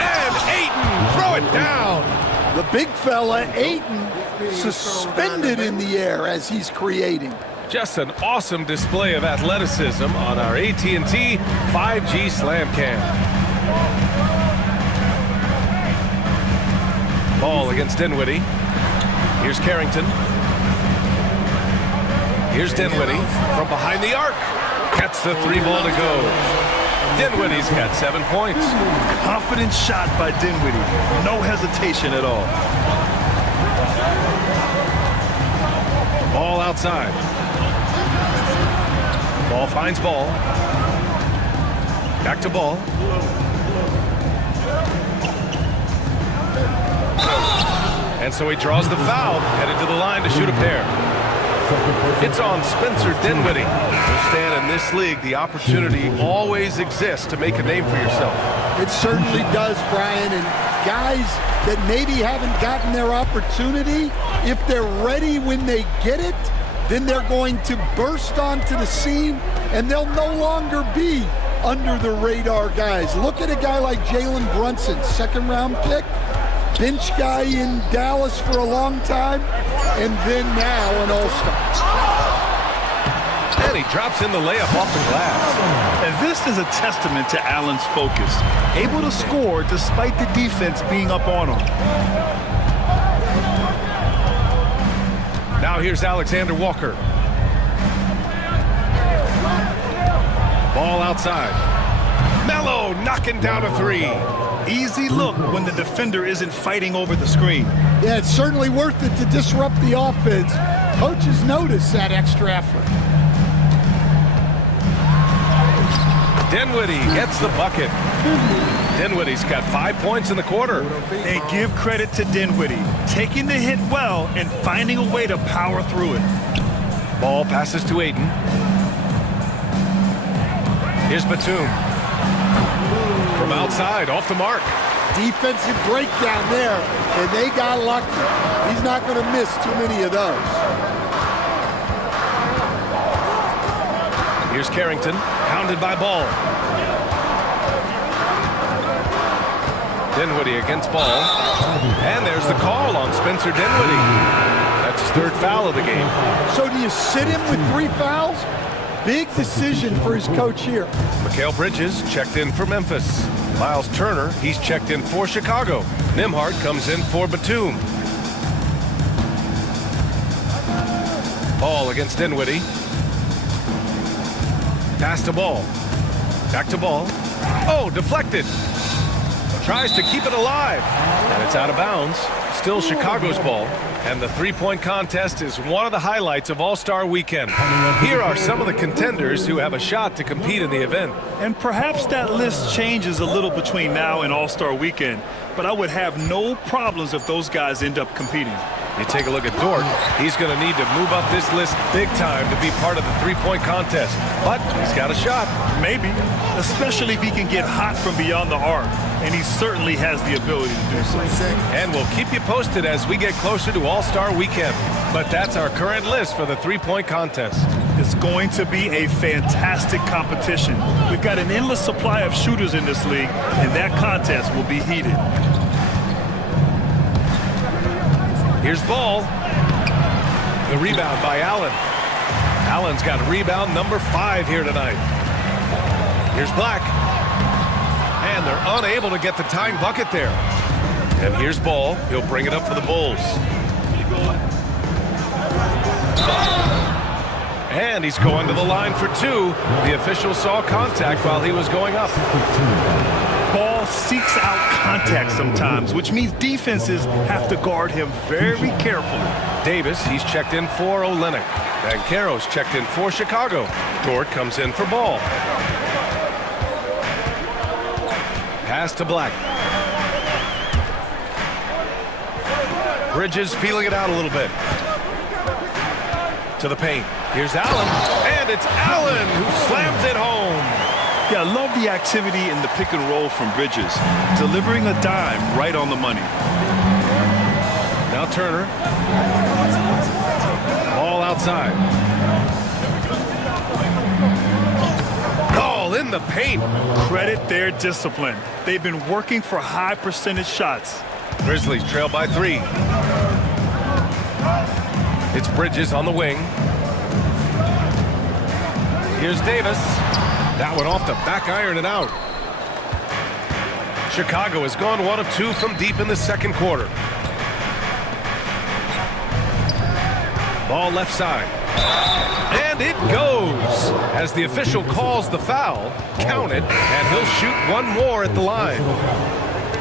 And Ayton, throw it down. The big fella, Ayton, suspended in the air as he's creating. Just an awesome display of athleticism on our AT&T 5G Slam Cam. Ball against Dinwiddie. Here's Carrington. Here's Dinwiddie from behind the arc. Gets the 3 ball to go. Dinwiddie's got 7 points. Confident shot by Dinwiddie. No hesitation at all. Ball outside. Ball finds Ball. Back to Ball. And so he draws the foul, headed to the line to shoot a pair. It's on Spencer Dinwiddie. Understand, in this league, the opportunity always exists to make a name for yourself. It certainly does, Brian. And guys that maybe haven't gotten their opportunity, if they're ready when they get it, then they're going to burst onto the scene, and they'll no longer be under the radar guys. Look at a guy like Jalen Brunson, second-round pick, bench guy in Dallas for a long time, and then now an all-star. And he drops in the layup off the glass. And this is a testament to Allen's focus. Able to score despite the defense being up on him. Now here's Alexander Walker. Ball outside. Melo knocking down a 3. Easy look when the defender isn't fighting over the screen. Yeah, it's certainly worth it to disrupt the offense. Coaches notice that extra effort. Dinwiddie gets the bucket. Dinwiddie's got 5 points in the quarter. And give credit to Dinwiddie, taking the hit well and finding a way to power through it. Ball passes to Ayton. Here's Batum. From outside, off the mark. Defensive breakdown there, and they got lucky. He's not going to miss too many of those. Here's Carrington, hounded by Ball. Dinwiddie against Ball. And there's the call on Spencer Dinwiddie. That's his 3rd foul of the game. So do you sit him with 3 fouls? Big decision for his coach here. Mikal Bridges checked in for Memphis. Miles Turner, he's checked in for Chicago. Nembhard comes in for Batum. Ball against Dinwiddie. Pass to Ball. Back to Ball. Oh, deflected. Tries to keep it alive. And it's out of bounds. Still Chicago's ball. And the three-point contest is one of the highlights of All-Star Weekend. Here are some of the contenders who have a shot to compete in the event. And perhaps that list changes a little between now and All-Star Weekend, but I would have no problems if those guys end up competing. You take a look at Dort. He's going to need to move up this list big time to be part of the three-point contest. But he's got a shot. Maybe, especially if he can get hot from beyond the arc. And he certainly has the ability to do so. And we'll keep you posted as we get closer to All-Star Weekend. But that's our current list for the three-point contest. It's going to be a fantastic competition. We've got an endless supply of shooters in this league, and that contest will be heated. Here's Ball. The rebound by Allen. Allen's got rebound number 5 here tonight. Here's Black. And they're unable to get the tying bucket there. And here's Ball. He'll bring it up for the Bulls. And he's going to the line for 2. The official saw contact while he was going up. Ball seeks out contact sometimes, which means defenses have to guard him very carefully. Davis, he's checked in for Olynyk. Banchero's checked in for Chicago. Dort comes in for Ball. Pass to Black. Bridges feeling it out a little bit. To the paint. Here's Allen. And it's Allen who slams it home. Yeah, I love the activity in the pick and roll from Bridges, delivering a dime right on the money. Now Turner. Ball outside. Ball in the paint. Credit their discipline. They've been working for high percentage shots. Grizzlies trail by 3. It's Bridges on the wing. Here's Davis. That one off the back iron and out. Chicago has gone 1 of 2 from deep in the second quarter. Ball left side. And it goes. As the official calls the foul, count it, and he'll shoot 1 more at the line.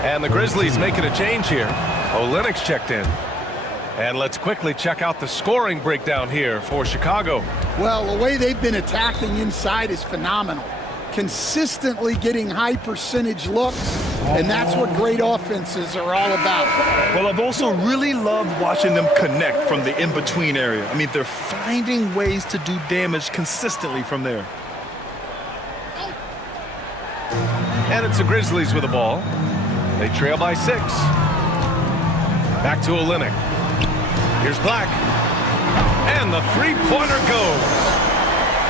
And the Grizzlies making a change here. Olynyk's checked in. And let's quickly check out the scoring breakdown here for Chicago. Well, the way they've been attacking inside is phenomenal. Consistently getting high percentage looks, and that's what great offenses are all about. Well, I've also really loved watching them connect from the in-between area. I mean, they're finding ways to do damage consistently from there. And it's the Grizzlies with the ball. They trail by 6. Back to Olynyk. Here's Black. And the three-pointer goes.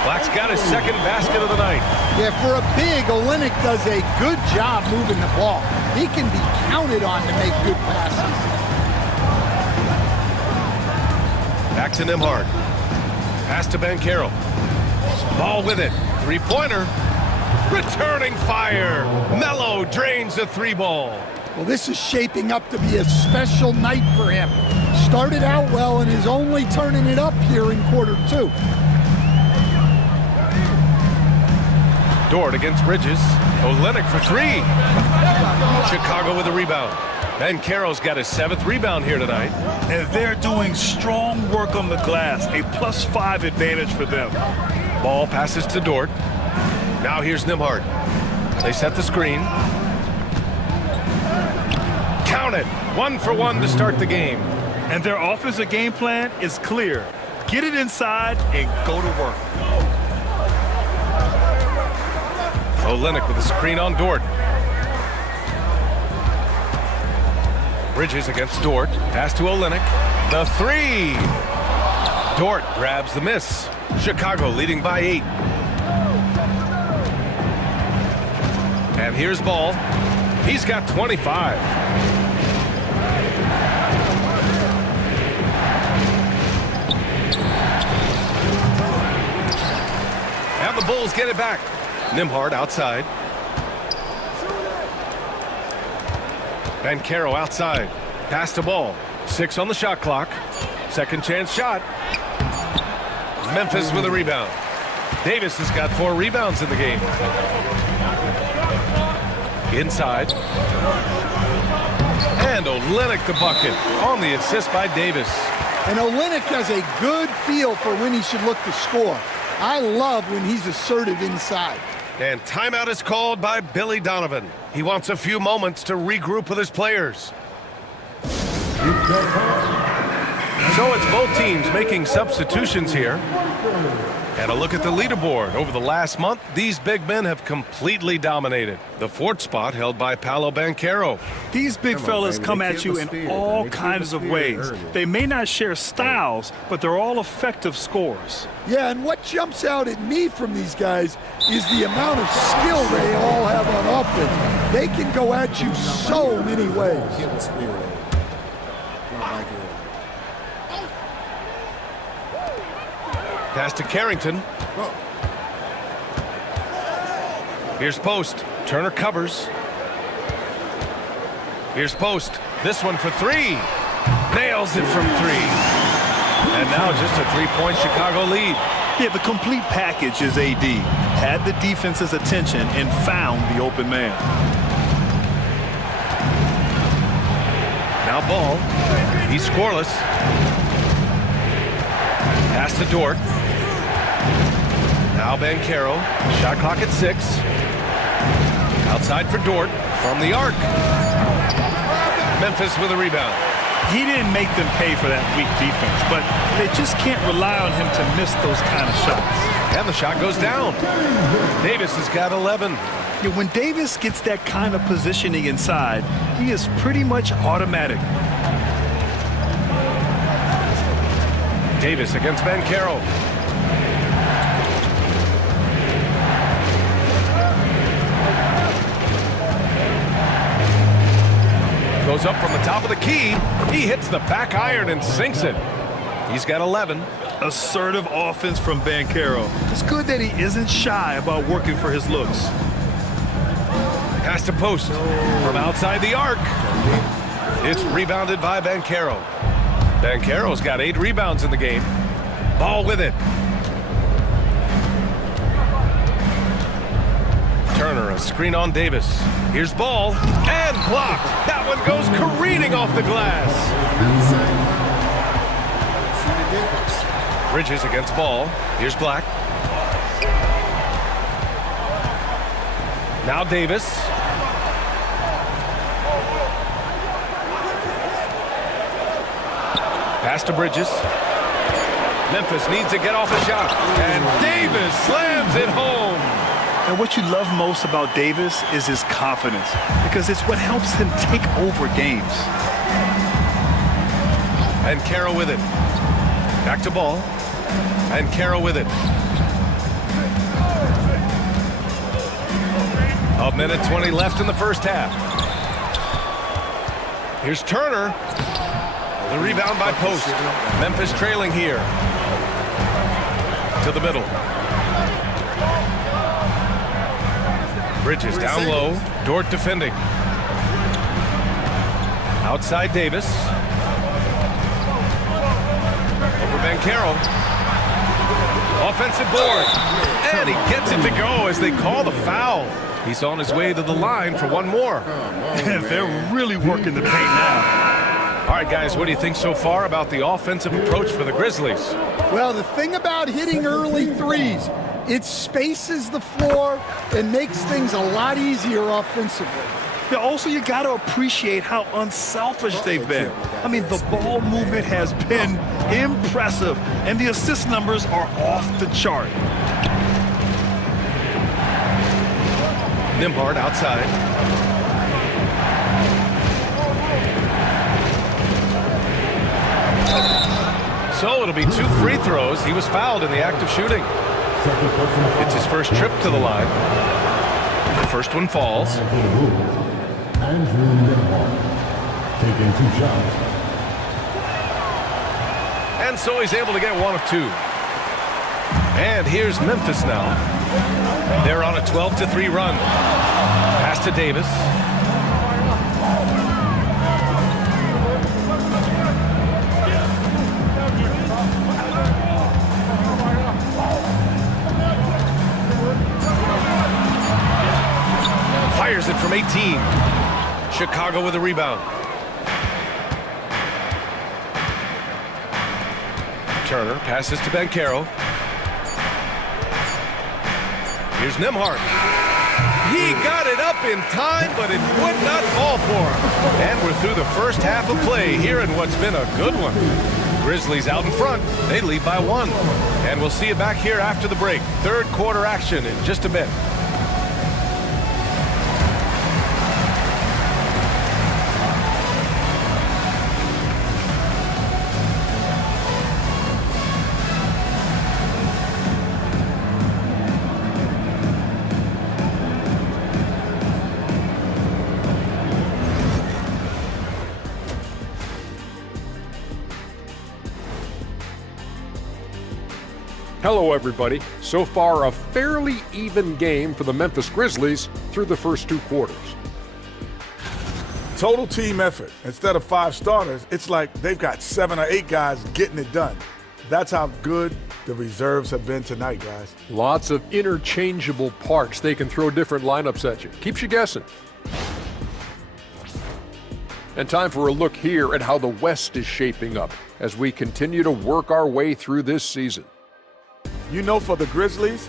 Black's got his second basket of the night. Yeah, for a big, Olynyk does a good job moving the ball. He can be counted on to make good passes. Back to Nembhard. Pass to Banchero. Ball with it. Three-pointer. Returning fire. Melo drains the 3-ball. Well, this is shaping up to be a special night for him. Started out well and is only turning it up here in quarter 2. Dort against Bridges. Olynyk for 3. Chicago with a rebound. Banchero's got his 7th rebound here tonight. And they're doing strong work on the glass, a +5 advantage for them. Ball passes to Dort. Now here's Nembhard. They set the screen. Count it. 1 for 1 to start the game. And their offensive game plan is clear. Get it inside and go to work. Olynyk with a screen on Dort. Bridges against Dort. Pass to Olynyk. The 3. Dort grabs the miss. Chicago leading by 8. And here's Ball. He's got 25. And the Bulls get it back. Nembhard outside. Banchero outside. Pass to Ball. 6 on the shot clock. Second chance shot. Memphis with a rebound. Davis has got 4 rebounds in the game. Inside. And Olynyk the bucket on the assist by Davis. And Olynyk has a good feel for when he should look to score. I love when he's assertive inside. And timeout is called by Billy Donovan. He wants a few moments to regroup with his players. So it's both teams making substitutions here. And a look at the leaderboard. Over the last month, these big men have completely dominated. The fourth spot held by Paolo Banchero. These big fellas come at you in all kinds of ways. They may not share styles, but they're all effective scorers. Yeah, and what jumps out at me from these guys is the amount of skill they all have on offense. They can go at you so many ways. Pass to Carrington. Here's Post. Turner covers. Here's Post. This one for three. Nails it from three. And now just a three-point Chicago lead. Yeah, the complete package is AD. Had the defense's attention and found the open man. Now Ball. He's scoreless. Pass to Dort. Now Banchero. Shot clock at 6. Outside for Dort from the arc. Memphis with a rebound. He didn't make them pay for that weak defense, but they just can't rely on him to miss those kind of shots. And the shot goes down. Davis has got 11. Yeah, when Davis gets that kind of positioning inside, he is pretty much automatic. Davis against Banchero. Goes up from the top of the key. He hits the back iron and sinks it. He's got 11. Assertive offense from Banchero. It's good that he isn't shy about working for his looks. Pass to Post from outside the arc. It's rebounded by Banchero. Banchero's got 8 rebounds in the game. Ball with it. Turner, a screen on Davis. Here's Ball, and blocked. That one goes careening off the glass. Bridges against Ball. Here's Black. Now Davis. Pass to Bridges. Memphis needs to get off a shot. And Davis slams it home. And what you love most about Davis is his confidence, because it's what helps him take over games. And Banchero with it. Back to Ball. And Banchero with it. A minute 20 left in the first half. Here's Turner. The rebound by Post. Memphis trailing here. To the middle. Bridges down low. Dort defending. Outside Davis. Over Banchero. Offensive board. And he gets it to go as they call the foul. He's on his way to the line for one more. They're really working the paint now. All right, guys, what do you think so far about the offensive approach for the Grizzlies? Well, the thing about hitting early threes, it spaces the floor and makes things a lot easier offensively. Yeah, also, you got to appreciate how unselfish they've been. I mean, the ball movement has been impressive, and the assist numbers are off the chart. Nembhard outside. So it'll be 2 free throws. He was fouled in the act of shooting. It's his first trip to the line. The first one falls. Andrew Nembhard taking 2 shots. And so he's able to get 1 of 2. And here's Memphis now. They're on a 12-3 run. Pass to Davis. Fires it from 18. Chicago with a rebound. Turner, passes to Banchero. Here's Nembhard. He got it up in time, but it would not fall for him. And we're through the first half of play here in what's been a good one. Grizzlies out in front. They lead by 1. And we'll see you back here after the break. Third quarter action in just a bit. Hello, everybody. So far, a fairly even game for the Memphis Grizzlies through the first 2 quarters. Total team effort. Instead of 5 starters, it's like they've got 7 or 8 guys getting it done. That's how good the reserves have been tonight, guys. Lots of interchangeable parts. They can throw different lineups at you. Keeps you guessing. And time for a look here at how the West is shaping up as we continue to work our way through this season. You know, for the Grizzlies,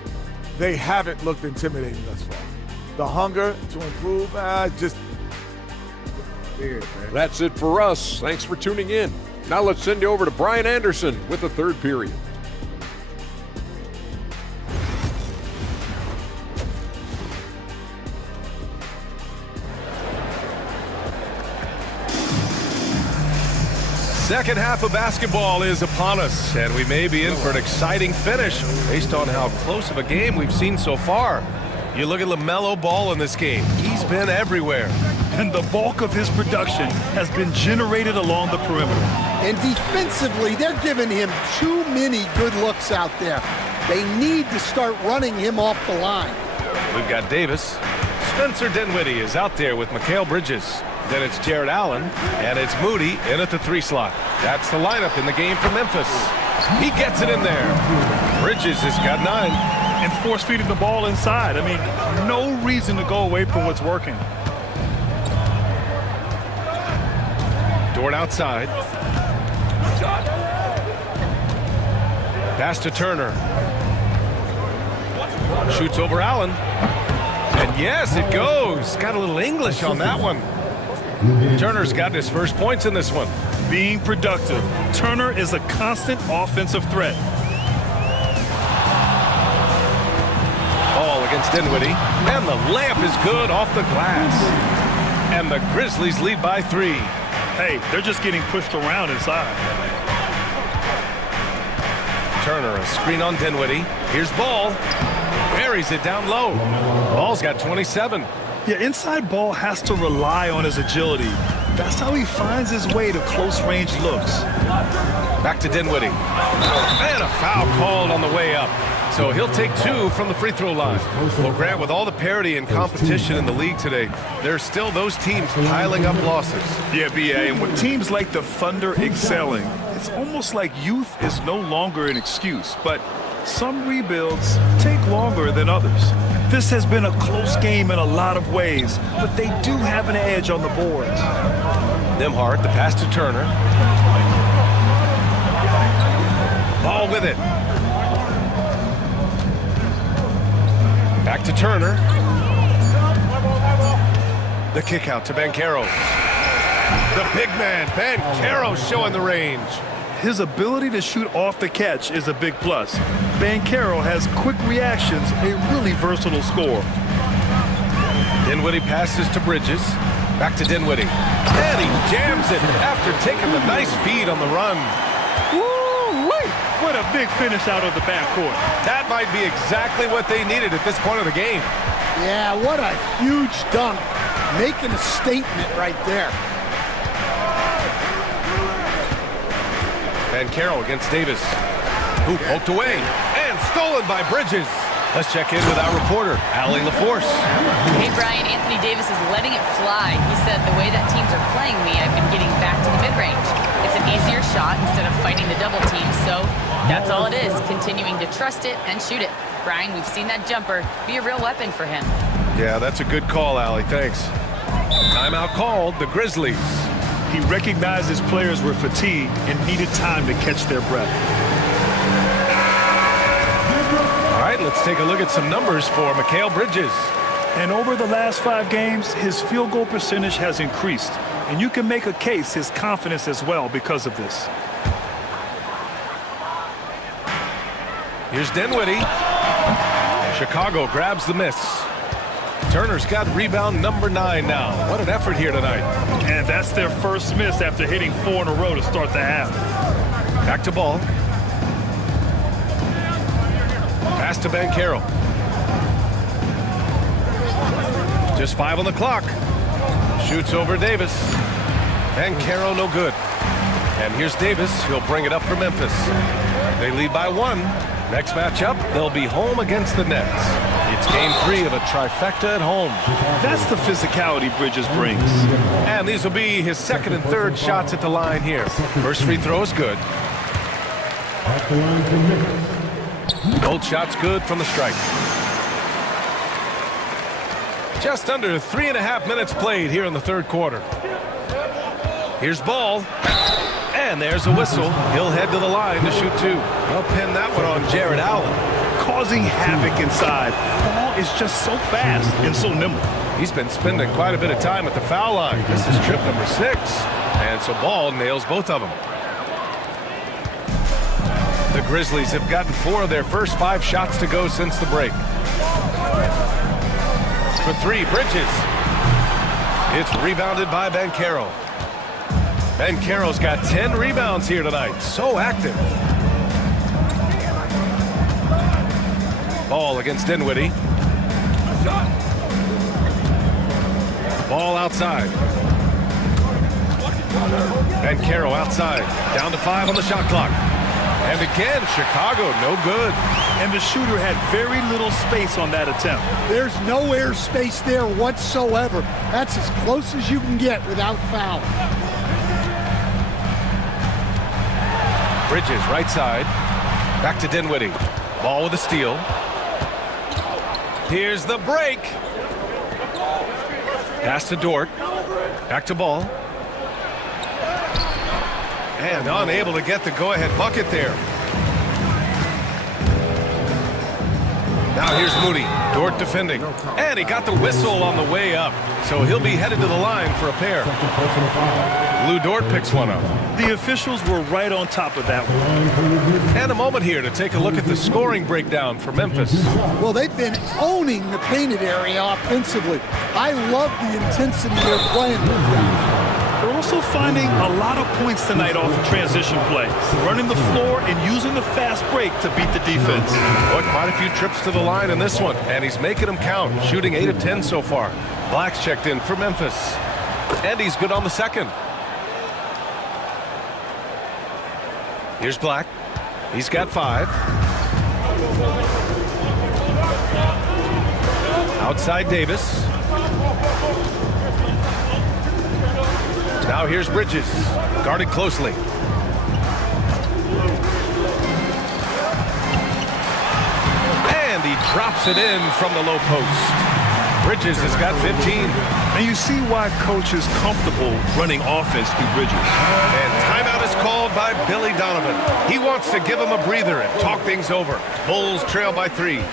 they haven't looked intimidating thus far. The hunger to improve, just... That's it for us. Thanks for tuning in. Now let's send you over to Brian Anderson with the third period. Second half of basketball is upon us, and we may be in for an exciting finish based on how close of a game we've seen so far. You look at LaMelo Ball in this game. He's been everywhere. And the bulk of his production has been generated along the perimeter. And defensively, they're giving him too many good looks out there. They need to start running him off the line. We've got Davis. Spencer Dinwiddie is out there with Mikal Bridges. Then it's Jared Allen, and it's Moody in at the 3 slot. That's the lineup in the game for Memphis. He gets it in there. Bridges has got 9. And force-feeding the ball inside. I mean, no reason to go away from what's working. Dort outside. Pass to Turner. Shoots over Allen. And yes, it goes. Got a little English on that one. Turner's gotten his first points in this one. Being productive. Turner is a constant offensive threat. Ball against Dinwiddie. And the layup is good off the glass. And the Grizzlies lead by 3. Hey, they're just getting pushed around inside. Turner, a screen on Dinwiddie. Here's Ball. Buries it down low. Ball's got 27. Yeah, inside Ball has to rely on his agility. That's how he finds his way to close-range looks. Back to Dinwiddie. And a foul called on the way up. So he'll take 2 from the free throw line. Well, Grant, with all the parity and competition in the league today, there's still those teams piling up losses. Yeah, B.A., and with teams like the Thunder excelling, it's almost like youth is no longer an excuse. But some rebuilds take longer than others. This has been a close game in a lot of ways, but they do have an edge on the boards. Nembhard, the pass to Turner. Ball with it. Back to Turner. The kick out to Banchero. The big man, Banchero, showing the range. His ability to shoot off the catch is a big plus. Banchero has quick reactions, a really versatile scorer. Dinwiddie passes to Bridges. Back to Dinwiddie. And he jams it after taking the nice feed on the run. Woo-wee! What a big finish out of the backcourt. That might be exactly what they needed at this point of the game. Yeah, what a huge dunk. Making a statement right there. Banchero against Davis, who poked away and stolen by Bridges. Let's check in with our reporter, Allie LaForce. Hey, Brian, Anthony Davis is letting it fly. He said, the way that teams are playing me, I've been getting back to the mid-range. It's an easier shot instead of fighting the double team, so that's all it is, continuing to trust it and shoot it. Brian, we've seen that jumper be a real weapon for him. Yeah, that's a good call, Allie. Thanks. Timeout called, the Grizzlies. He recognized his players were fatigued and needed time to catch their breath. right, let's take a look at some numbers for Mikal Bridges. And over the last 5 games, his field goal percentage has increased. And you can make a case his confidence as well because of this. Here's Dinwiddie. Chicago grabs the miss. Turner's got rebound number 9 now. What an effort here tonight. And that's their first miss after hitting 4 in a row to start the half. Back to Ball. Pass to Banchero. Just 5 on the clock. Shoots over Davis. Banchero no good. And here's Davis. He'll bring it up for Memphis. They lead by 1. Next matchup, they'll be home against the Nets. It's game 3 of a trifecta at home. That's the physicality Bridges brings. And these will be his second and third shots at the line here. First free throw is good. At the line for Memphis. Both shots good from the stripe. Just under 3.5 minutes played here in the third quarter. Here's Ball. And there's a whistle. He'll head to the line to shoot 2. They'll pin that one on Jared Allen. Causing havoc inside. Ball is just so fast and so nimble. He's been spending quite a bit of time at the foul line. This is trip number 6. And so Ball nails both of them. The Grizzlies have gotten 4 of their first 5 shots to go since the break. For 3, Bridges. It's rebounded by Banchero. Banchero's got 10 rebounds here tonight. So active. Ball against Dinwiddie. Ball outside. Banchero outside. Down to 5 on the shot clock. And again, Chicago no good. And the shooter had very little space on that attempt. There's no air space there whatsoever. That's as close as you can get without foul. Bridges right side. Back to Dinwiddie. Ball with a steal. Here's the break. Pass to Dort. Back to Ball. And unable to get the go-ahead bucket there. Now here's Moody. Dort defending. And he got the whistle on the way up. So he'll be headed to the line for a pair. Lou Dort picks one up. The officials were right on top of that one. And a moment here to take a look at the scoring breakdown for Memphis. Well, they've been owning the painted area offensively. I love the intensity they're playing with down. They're also finding a lot of points tonight off of transition play. Running the floor and using the fast break to beat the defense. Boy, quite a few trips to the line in this one, and he's making them count, shooting 8 of 10 so far. Black's checked in for Memphis. And he's good on the second. Here's Black. He's got 5. Outside Davis. Now here's Bridges, guarded closely. And he drops it in from the low post. Bridges has got 15. And you see why coach is comfortable running offense through Bridges. And timeout is called by Billy Donovan. He wants to give him a breather and talk things over. Bulls trail by 3.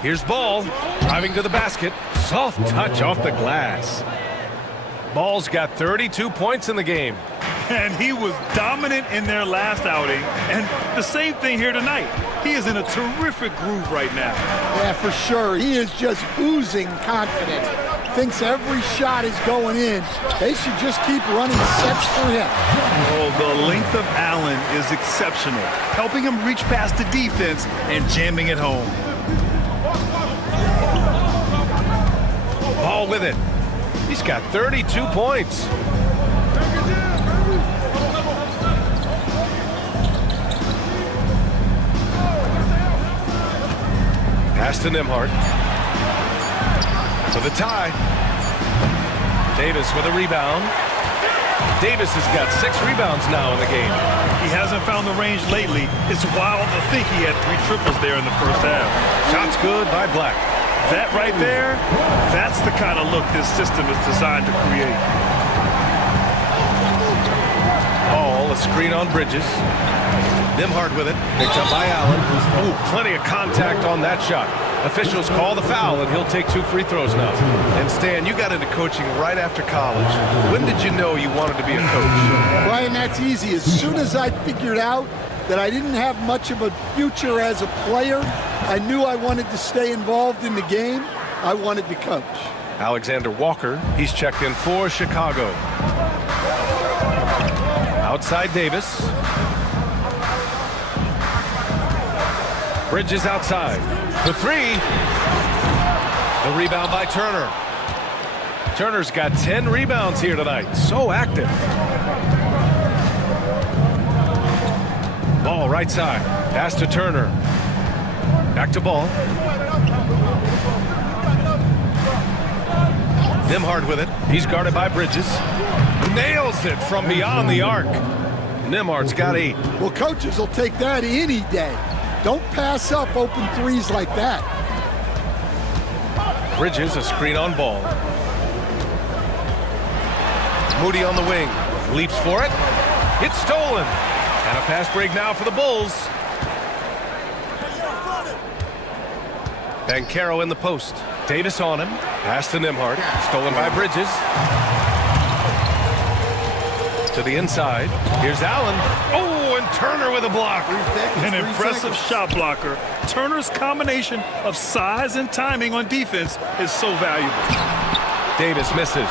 Here's Ball, driving to the basket. Soft touch off the glass. Ball's got 32 points in the game. And he was dominant in their last outing. And the same thing here tonight. He is in a terrific groove right now. Yeah, for sure. He is just oozing confidence. Thinks every shot is going in. They should just keep running sets for him. Oh, the length of Allen is exceptional. Helping him reach past the defense and jamming it home. Ball with it. He's got 32 points. Pass to Nembhard. For the tie. Davis with a rebound. Davis has got 6 rebounds now in the game. He hasn't found the range lately. It's wild to think he had 3 triples there in the first half. Shots good by Black. That right there, that's the kind of look this system is designed to create. Ball, a screen on Bridges. Nimhard with it. Picked up by Allen. Ooh, plenty of contact on that shot. Officials call the foul, and he'll take 2 free throws now. And Stan, you got into coaching right after college. When did you know you wanted to be a coach? Brian, that's easy. As soon as I figured out that I didn't have much of a future as a player, I knew I wanted to stay involved in the game. I wanted to coach. Alexander Walker, he's checked in for Chicago. Outside Davis. Bridges outside. The 3. The rebound by Turner. Turner's got 10 rebounds here tonight. So active. Ball right side. Pass to Turner. Back to Ball. Nimhard with it. He's guarded by Bridges. Nails it from beyond the arc. Nimhard's got 8. Well, coaches will take that any day. Don't pass up open threes like that. Bridges, a screen on Ball. Moody on the wing. Leaps for it. It's stolen. And a fast break now for the Bulls. Banchero in the post. Davis on him. Pass to Nimhard. Stolen by Bridges. To the inside. Here's Allen. Oh, and Turner with a block. An impressive shot blocker. Turner's combination of size and timing on defense is so valuable. Davis misses.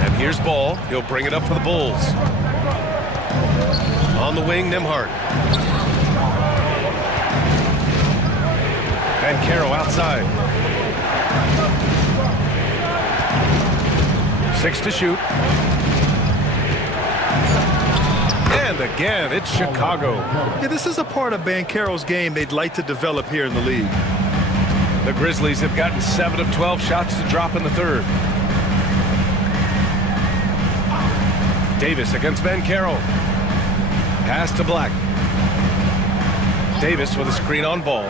And here's Ball. He'll bring it up for the Bulls. On the wing, Nimhard. Banchero outside. 6 to shoot. And again, it's Chicago. Yeah, this is a part of Banchero's game they'd like to develop here in the league. The Grizzlies have gotten 7 of 12 shots to drop in the 3rd. Davis against Banchero. Pass to Black. Davis with a screen on Ball.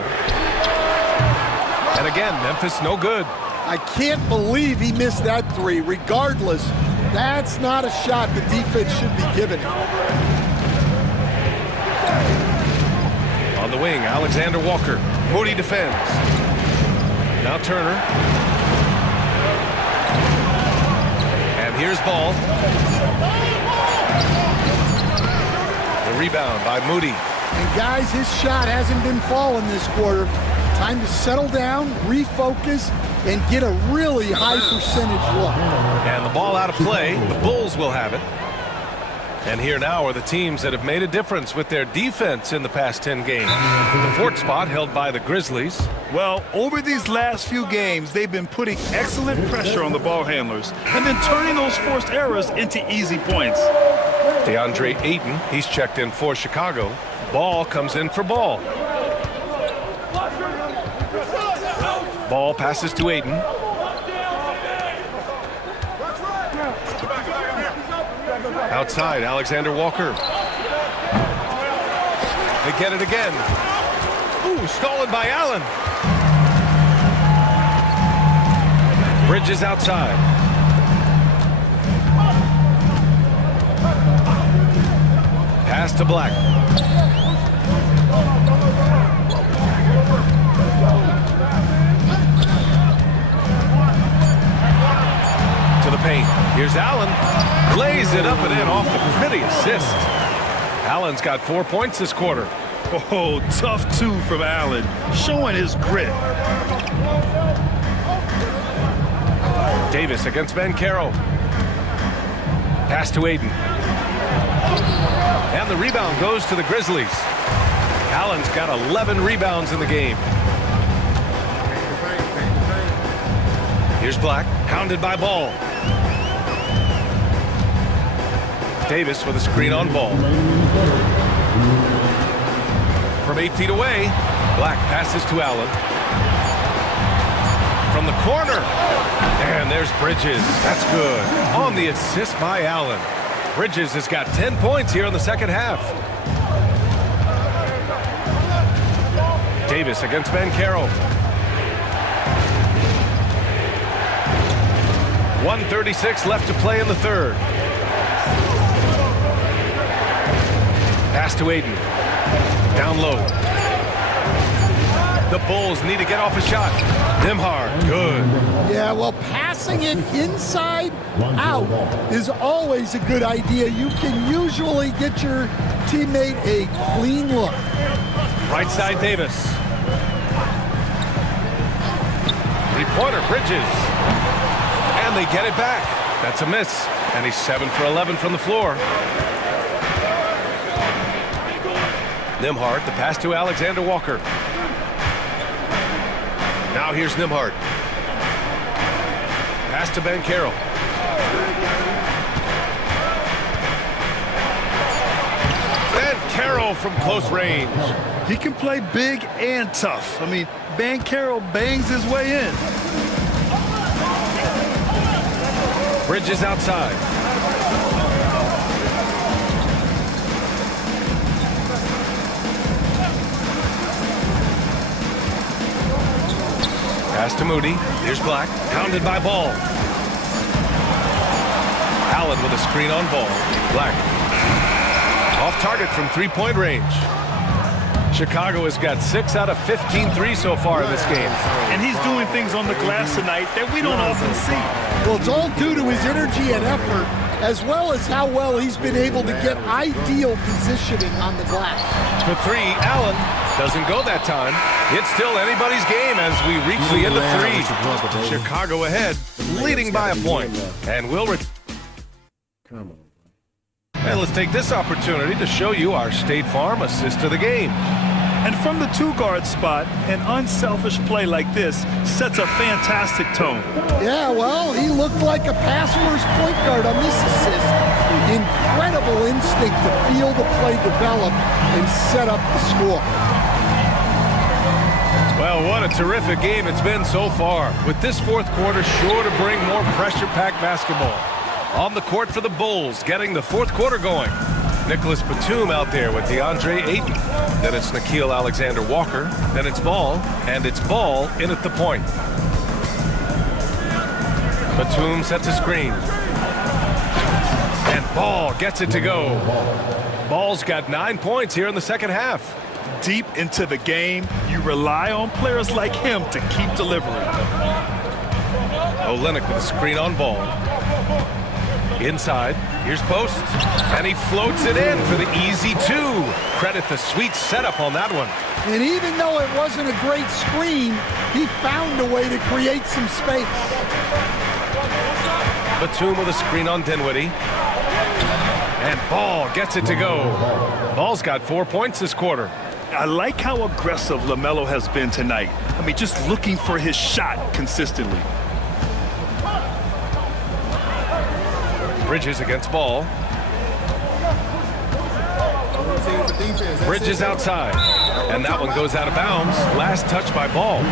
And again, Memphis no good. I can't believe he missed that 3. Regardless, that's not a shot the defense should be giving him. On the wing, Alexander Walker. Moody defends. Now Turner. And here's Ball. The rebound by Moody. And guys, his shot hasn't been falling this quarter. Time to settle down, refocus, and get a really high percentage look. And the ball out of play. The Bulls will have it. And here now are the teams that have made a difference with their defense in the past 10 games. The 4th spot held by the Grizzlies. Well, over these last few games, they've been putting excellent pressure on the ball handlers and then turning those forced errors into easy points. DeAndre Ayton, he's checked in for Chicago. Ball comes in for Ball. Ball passes to Ayton. Outside, Alexander Walker. They get it again. Ooh, stolen by Allen. Bridges outside. Pass to Black. To the paint. Here's Allen. Lays it up and in off the pretty assist. Allen's got 4 points this quarter. Oh, tough 2 from Allen, showing his grit. Davis against Banchero. Pass to Ayton. And the rebound goes to the Grizzlies. Allen's got 11 rebounds in the game. Here's Black, hounded by Ball. Davis with a screen on Ball. From 8 feet away, Black passes to Allen. From the corner, and there's Bridges. That's good. On the assist by Allen. Bridges has got 10 points here in the second half. Davis against Banchero. 1:36 left to play in the 3rd. Pass to Aiden. Down low. The Bulls need to get off a shot. Nembhard, good. Yeah, well, passing it inside out is always a good idea. You can usually get your teammate a clean look. Right side, Davis. Three-pointer, Bridges. And they get it back. That's a miss. And he's 7 for 11 from the floor. Nembhard, the pass to Alexander Walker. Now here's Nembhard. Pass to Banchero. Banchero from close range. He can play big and tough. I mean, Banchero bangs his way in. Bridges outside. Pass to Moody. Here's Black. Pounded by Ball. Allen with a screen on Ball. Black. Off target from three-point range. Chicago has got 6 out of 15 threes so far in this game. And he's doing things on the glass tonight that we don't often see. Well, it's all due to his energy and effort, as well as how well he's been able to get ideal positioning on the glass. For 3, Allen doesn't go that time. It's still anybody's game as we reach the end of 3. Chicago ahead, leading by a point. And we'll Come on. And let's take this opportunity to show you our State Farm assist to the game. And from the two-guard spot, an unselfish play like this sets a fantastic tone. Yeah, well, he looked like a pass-first point guard on this assist. Incredible instinct to feel the play develop and set up the score. Well, what a terrific game it's been so far, with this fourth quarter sure to bring more pressure-packed basketball. On the court for the Bulls, getting the fourth quarter going. Nicholas Batum out there with DeAndre Ayton. Then it's Nickeil Alexander-Walker. Then it's Ball, and it's Ball in at the point. Batum sets a screen. And Ball gets it to go. Ball's got 9 points here in the second half. Deep into the game, you rely on players like him to keep delivering. Olynyk with a screen on Ball. Inside, here's Post, and he floats it in for the easy 2. Credit the sweet setup on that one. And even though it wasn't a great screen, he found a way to create some space. Batum with a screen on Dinwiddie. And Ball gets it to go. Ball's got 4 points this quarter. I like how aggressive LaMelo has been tonight. I mean, just looking for his shot consistently. Bridges against Ball. Bridges outside. And that one goes out of bounds. Last touch by Ball. What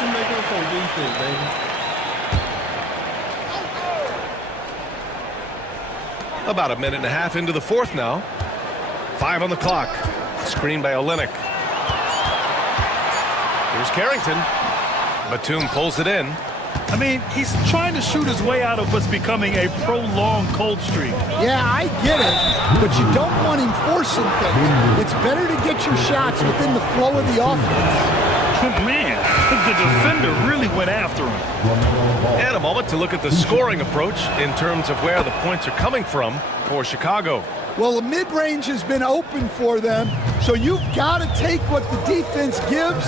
you make up for defense, baby? About a minute and a half into the fourth now. 5 on the clock. Screen by Olynyk. Here's Carrington. Batum pulls it in. I mean, he's trying to shoot his way out of what's becoming a prolonged cold streak. Yeah, I get it, but you don't want him forcing things. It's better to get your shots within the flow of the offense. Man, the defender really went after him. And a moment to look at the scoring approach in terms of where the points are coming from for Chicago. Well, the mid-range has been open for them, so you've got to take what the defense gives,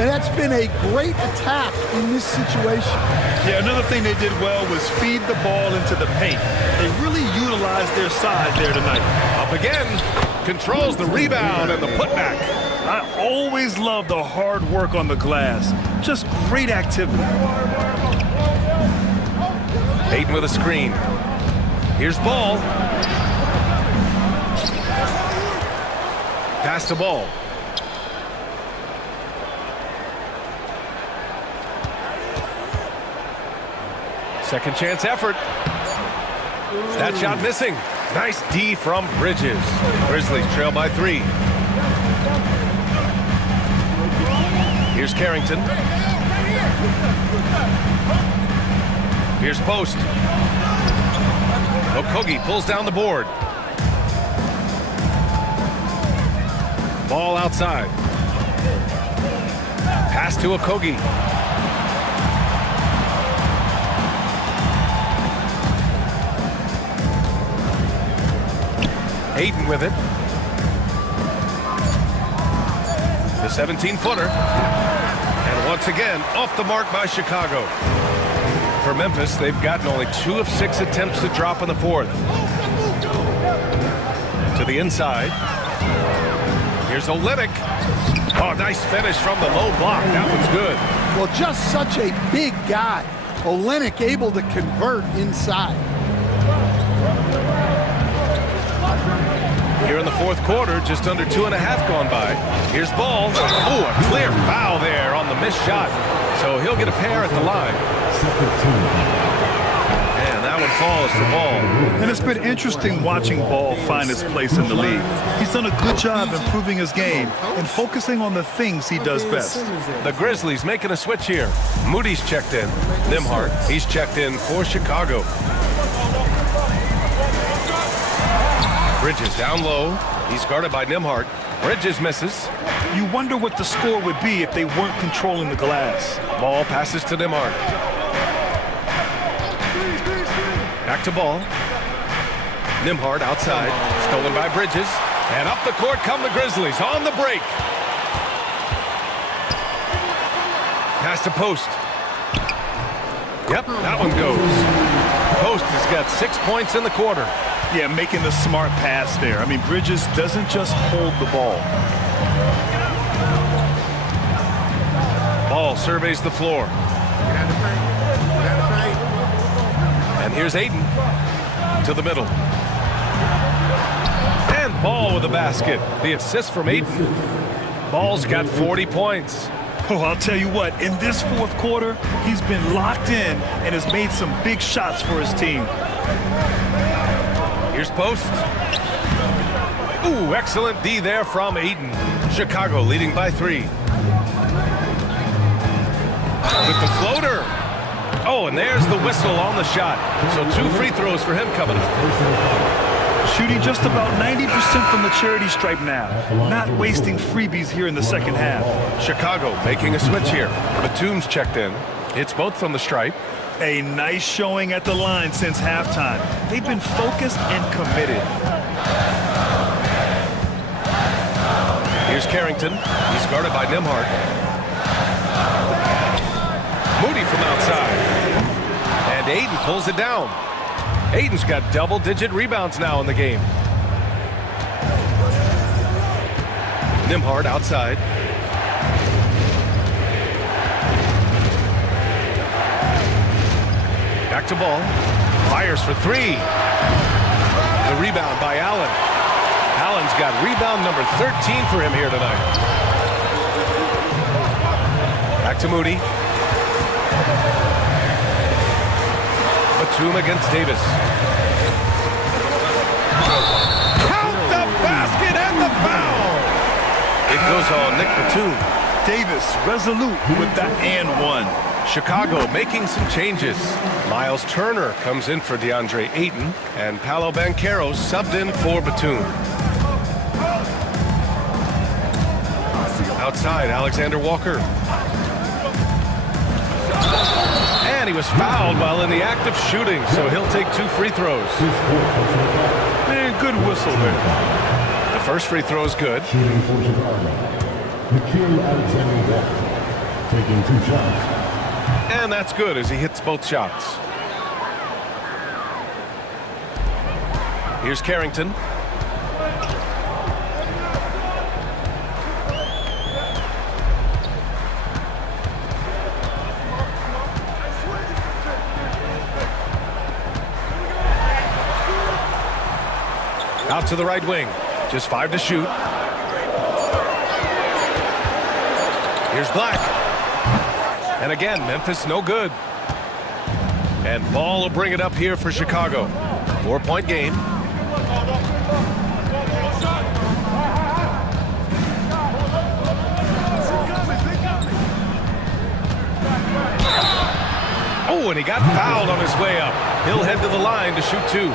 and that's been a great attack in this situation. Yeah, another thing they did well was feed the ball into the paint. They really utilized their size there tonight. Up again, controls the rebound and the putback. I always love the hard work on the glass. Just great activity. Ayton with a screen. Here's Ball. Pass to Ball. Second chance effort. That shot missing. Nice D from Bridges. Grizzlies trail by 3. Here's Carrington. Here's Post. Okogie pulls down the board. Ball outside. Pass to Okogie. Ayton with it. The 17-footer. And once again, off the mark by Chicago. For Memphis, they've gotten only 2 of 6 attempts to drop in the fourth. To the inside. Here's Olynyk. Oh, nice finish from the low block. That one's good. Well, just such a big guy. Olynyk able to convert inside. Here in the fourth quarter, just under 2.5 gone by. Here's Ball. Oh, a clear foul there on the missed shot. So he'll get a pair at the line. And that one falls for Ball. And it's been interesting watching Ball find his place in the league. He's done a good job improving his game and focusing on the things he does best. The Grizzlies making a switch here. Moody's checked in. Nembhard, he's checked in for Chicago. Bridges down low. He's guarded by Nembhard. Bridges misses. You wonder what the score would be if they weren't controlling the glass. Ball passes to Nembhard. Back to Ball. Nembhard outside. Stolen by Bridges. And up the court come the Grizzlies on the break. Pass to Post. Yep, that one goes. Post has got 6 points in the quarter. Yeah, making the smart pass there. I mean, Bridges doesn't just hold the ball. Ball surveys the floor. And here's Ayton to the middle. And Ball with the basket. The assist from Ayton. Ball's got 40 points. Oh, I'll tell you what, in this fourth quarter, he's been locked in and has made some big shots for his team. Here's Post. Ooh, excellent D there from Ayton. Chicago leading by 3. With the floater. Oh, and there's the whistle on the shot. So 2 free throws for him coming up. Shooting just about 90% from the charity stripe now. Not wasting freebies here in the second half. Chicago making a switch here. Batum's checked in. It's both from the stripe. A nice showing at the line since halftime. They've been focused and committed. Here's Carrington. He's guarded by Nembhard. Moody from outside. And Ayton pulls it down. Ayton's got double-digit rebounds now in the game. Nembhard outside. Back to Ball. Fires for 3. The rebound by Allen. Allen's got rebound number 13 for him here tonight. Back to Moody. Batum against Davis. Count the basket and the foul! It goes on Nick Batum. Davis resolute with that and one. Chicago making some changes. Miles Turner comes in for DeAndre Ayton, and Paolo Banchero subbed in for Batum. Outside, Alexander Walker. And he was fouled while in the act of shooting, so he'll take 2 free throws. Man, good whistle there. The first free throw is good. Shooting for Chicago, Nickeil Alexander-Walker, taking 2 shots. And that's good as he hits both shots. Here's Carrington. Out to the right wing. Just 5 to shoot. Here's Black. And again, Memphis no good. And Ball will bring it up here for Chicago. 4-point game. Oh, and he got fouled on his way up. He'll head to the line to shoot 2. They'll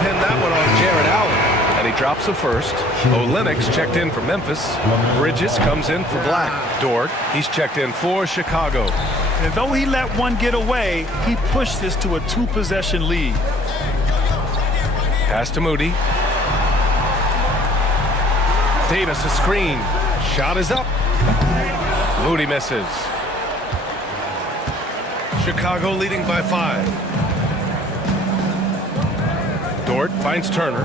pin that one on Jared Allen. And And he drops the first. Olynyk checked in for Memphis. Bridges comes in for Black. Dort, he's checked in for Chicago. And though he let one get away, he pushed this to a 2-possession lead. Pass to Moody. Davis a screen. Shot is up. Moody misses. Chicago leading by 5. Dort finds Turner.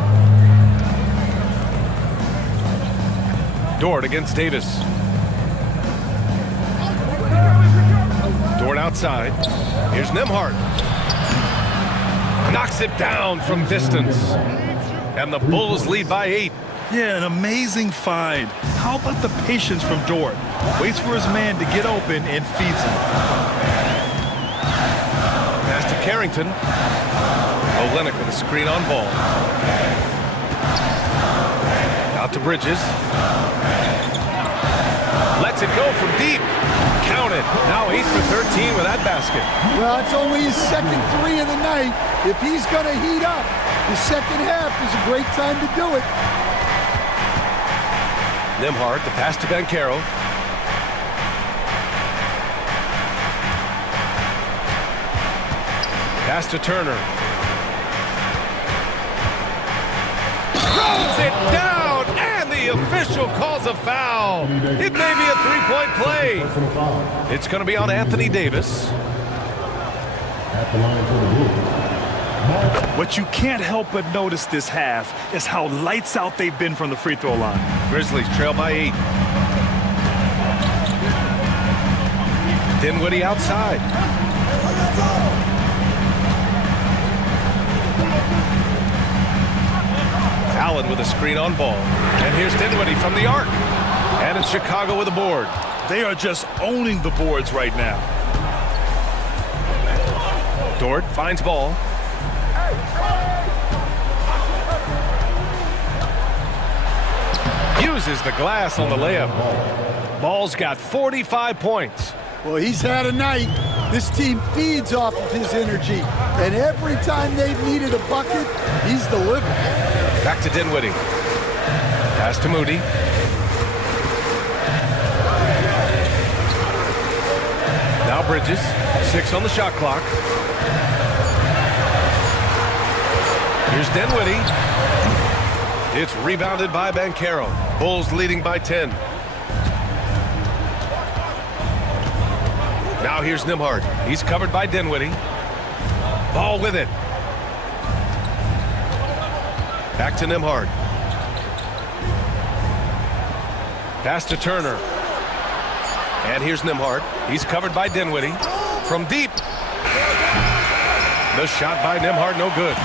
Dort against Davis. Dort outside. Here's Nembhard. Knocks it down from distance. And the Bulls lead by 8. Yeah, an amazing find. How about the patience from Dort? Waits for his man to get open and feeds him. Pass to Carrington. Olynyk with a screen on ball. Out to Bridges. Lets it go from deep. Count it. Now 8 for 13 with that basket. Well, it's only his second 3 of the night. If he's going to heat up, the second half is a great time to do it. Nembhard, the pass to Banchero. Pass to Turner. Throws it down, and the official calls a foul. It may be a 3-point play. It's going to be on Anthony Davis. At the line for the Bulls. What you can't help but notice this half is how lights out they've been from the free throw line. Grizzlies trail by 8. Dinwiddie outside. Allen with a screen on ball. And here's Dinwiddie from the arc. And it's Chicago with a board. They are just owning the boards right now. Dort finds ball. Uses the glass on the layup. Ball's got 45 points. Well, he's had a night. This team feeds off of his energy. And every time they've needed a bucket, he's delivered. Back to Dinwiddie. Pass to Moody. Now Bridges. 6 on the shot clock. Here's Dinwiddie. It's rebounded by Banchero. Bulls leading by 10. Now here's Nembhard. He's covered by Dinwiddie. Ball with it. Back to Nembhard. Pass to Turner. And here's Nembhard. He's covered by Dinwiddie. From deep. The shot by Nembhard, no good.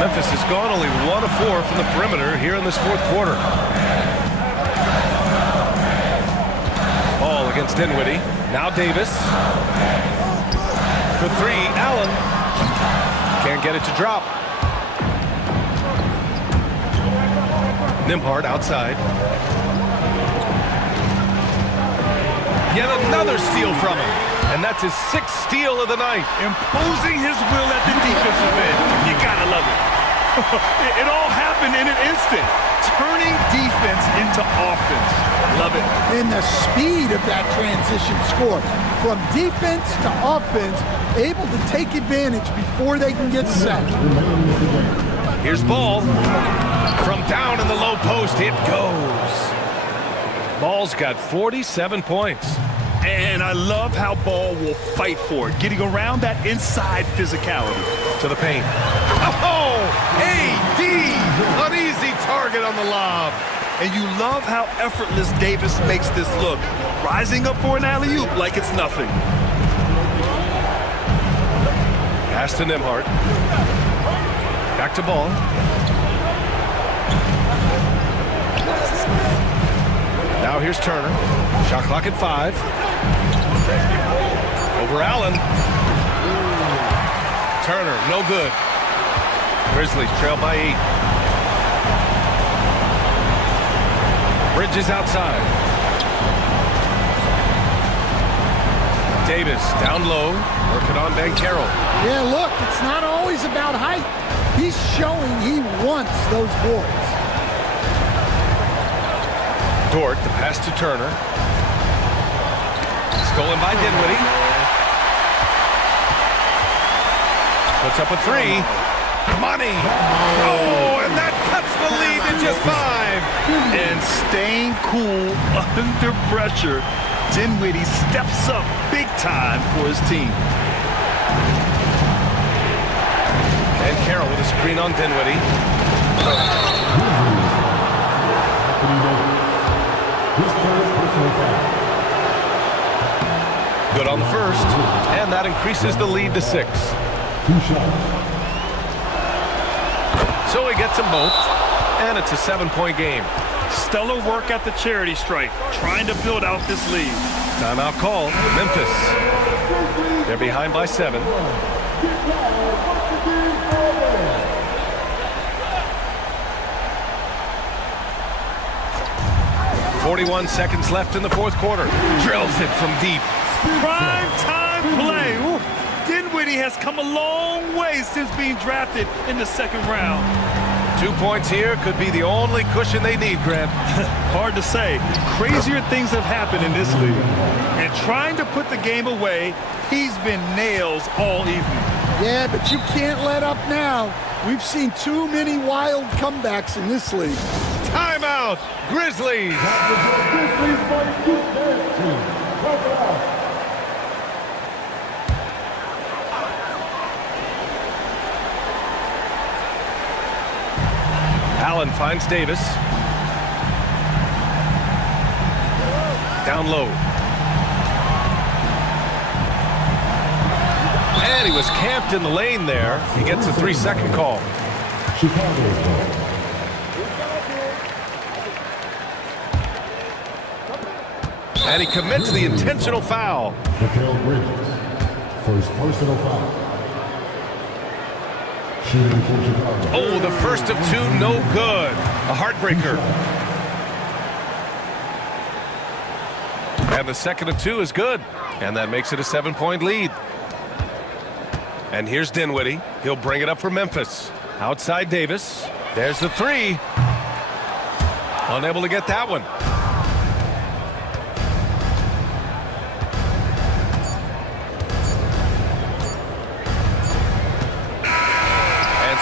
Memphis has gone only 1 of 4 from the perimeter here in this fourth quarter. Ball against Dinwiddie. Now Davis. For 3, Allen. Can't get it to drop. Nembhard outside. Yet another steal from him. And that's his 6th steal of the night. Imposing his will at the defensive end. You gotta love it. It all happened in an instant. Turning defense into offense. Love it. And the speed of that transition score. From defense to offense, able to take advantage before they can get set. Here's Ball. From down in the low post, it goes. Ball's got 47 points. And I love how Ball will fight for it, getting around that inside physicality. To the paint. Oh, AD! An easy target on the lob. And you love how effortless Davis makes this look. Rising up for an alley-oop like it's nothing. Pass to Nembhard. Back to Ball. Now here's Turner. Shot clock at 5. Over Allen. Turner, no good. Grizzlies trail by 8. Bridges outside. Davis down low. Working on Banchero. Yeah, look, it's not always about height. He's showing he wants those boards. Dort, the pass to Turner. Stolen by Dinwiddie. Puts up a three. Money. Oh, and that cuts the lead to just 5. And staying cool under pressure, Dinwiddie steps up big time for his team. And Carroll with a screen on Dinwiddie. Good on the first, and that increases the lead to 6. So he gets them both, and it's a 7-point game. Stellar work at the charity stripe, trying to build out this lead. Timeout call, Memphis. They're behind by 7. 41 seconds left in the fourth quarter. Drills it from deep. Prime time play. Ooh. Dinwiddie has come a long way since being drafted in the second round. 2 points here could be the only cushion they need, Grant. Hard to say. Crazier things have happened in this league. And trying to put the game away, he's been nails all evening. Yeah, but you can't let up now. We've seen too many wild comebacks in this league. Timeout, Grizzlies. Allen finds Davis. Down low. And he was camped in the lane there. He gets a 3-second call. And he commits the intentional foul. Mikal Bridges, first personal foul. Shooting for Chicago. Oh, the first of 2, no good. A heartbreaker. And the second of 2 is good. And that makes it a 7-point lead. And here's Dinwiddie. He'll bring it up for Memphis. Outside Davis. There's the 3. Unable to get that one.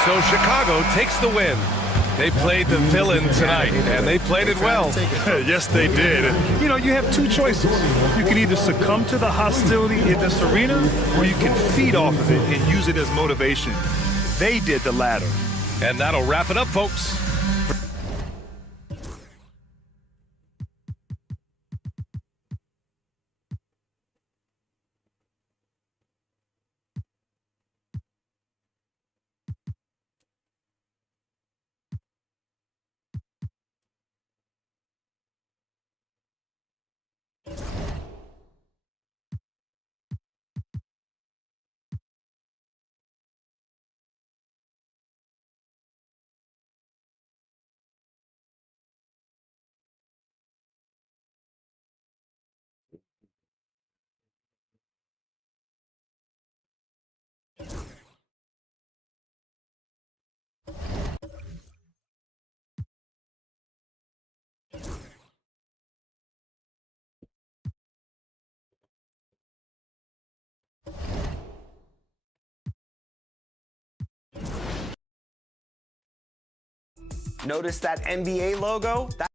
So Chicago takes the win. They played the villain tonight, and they played it well. Yes, they did. You know, you have 2 choices. You can either succumb to the hostility in this arena, or you can feed off of it and use it as motivation. They did the latter. And that'll wrap it up, folks. Notice that NBA logo? That's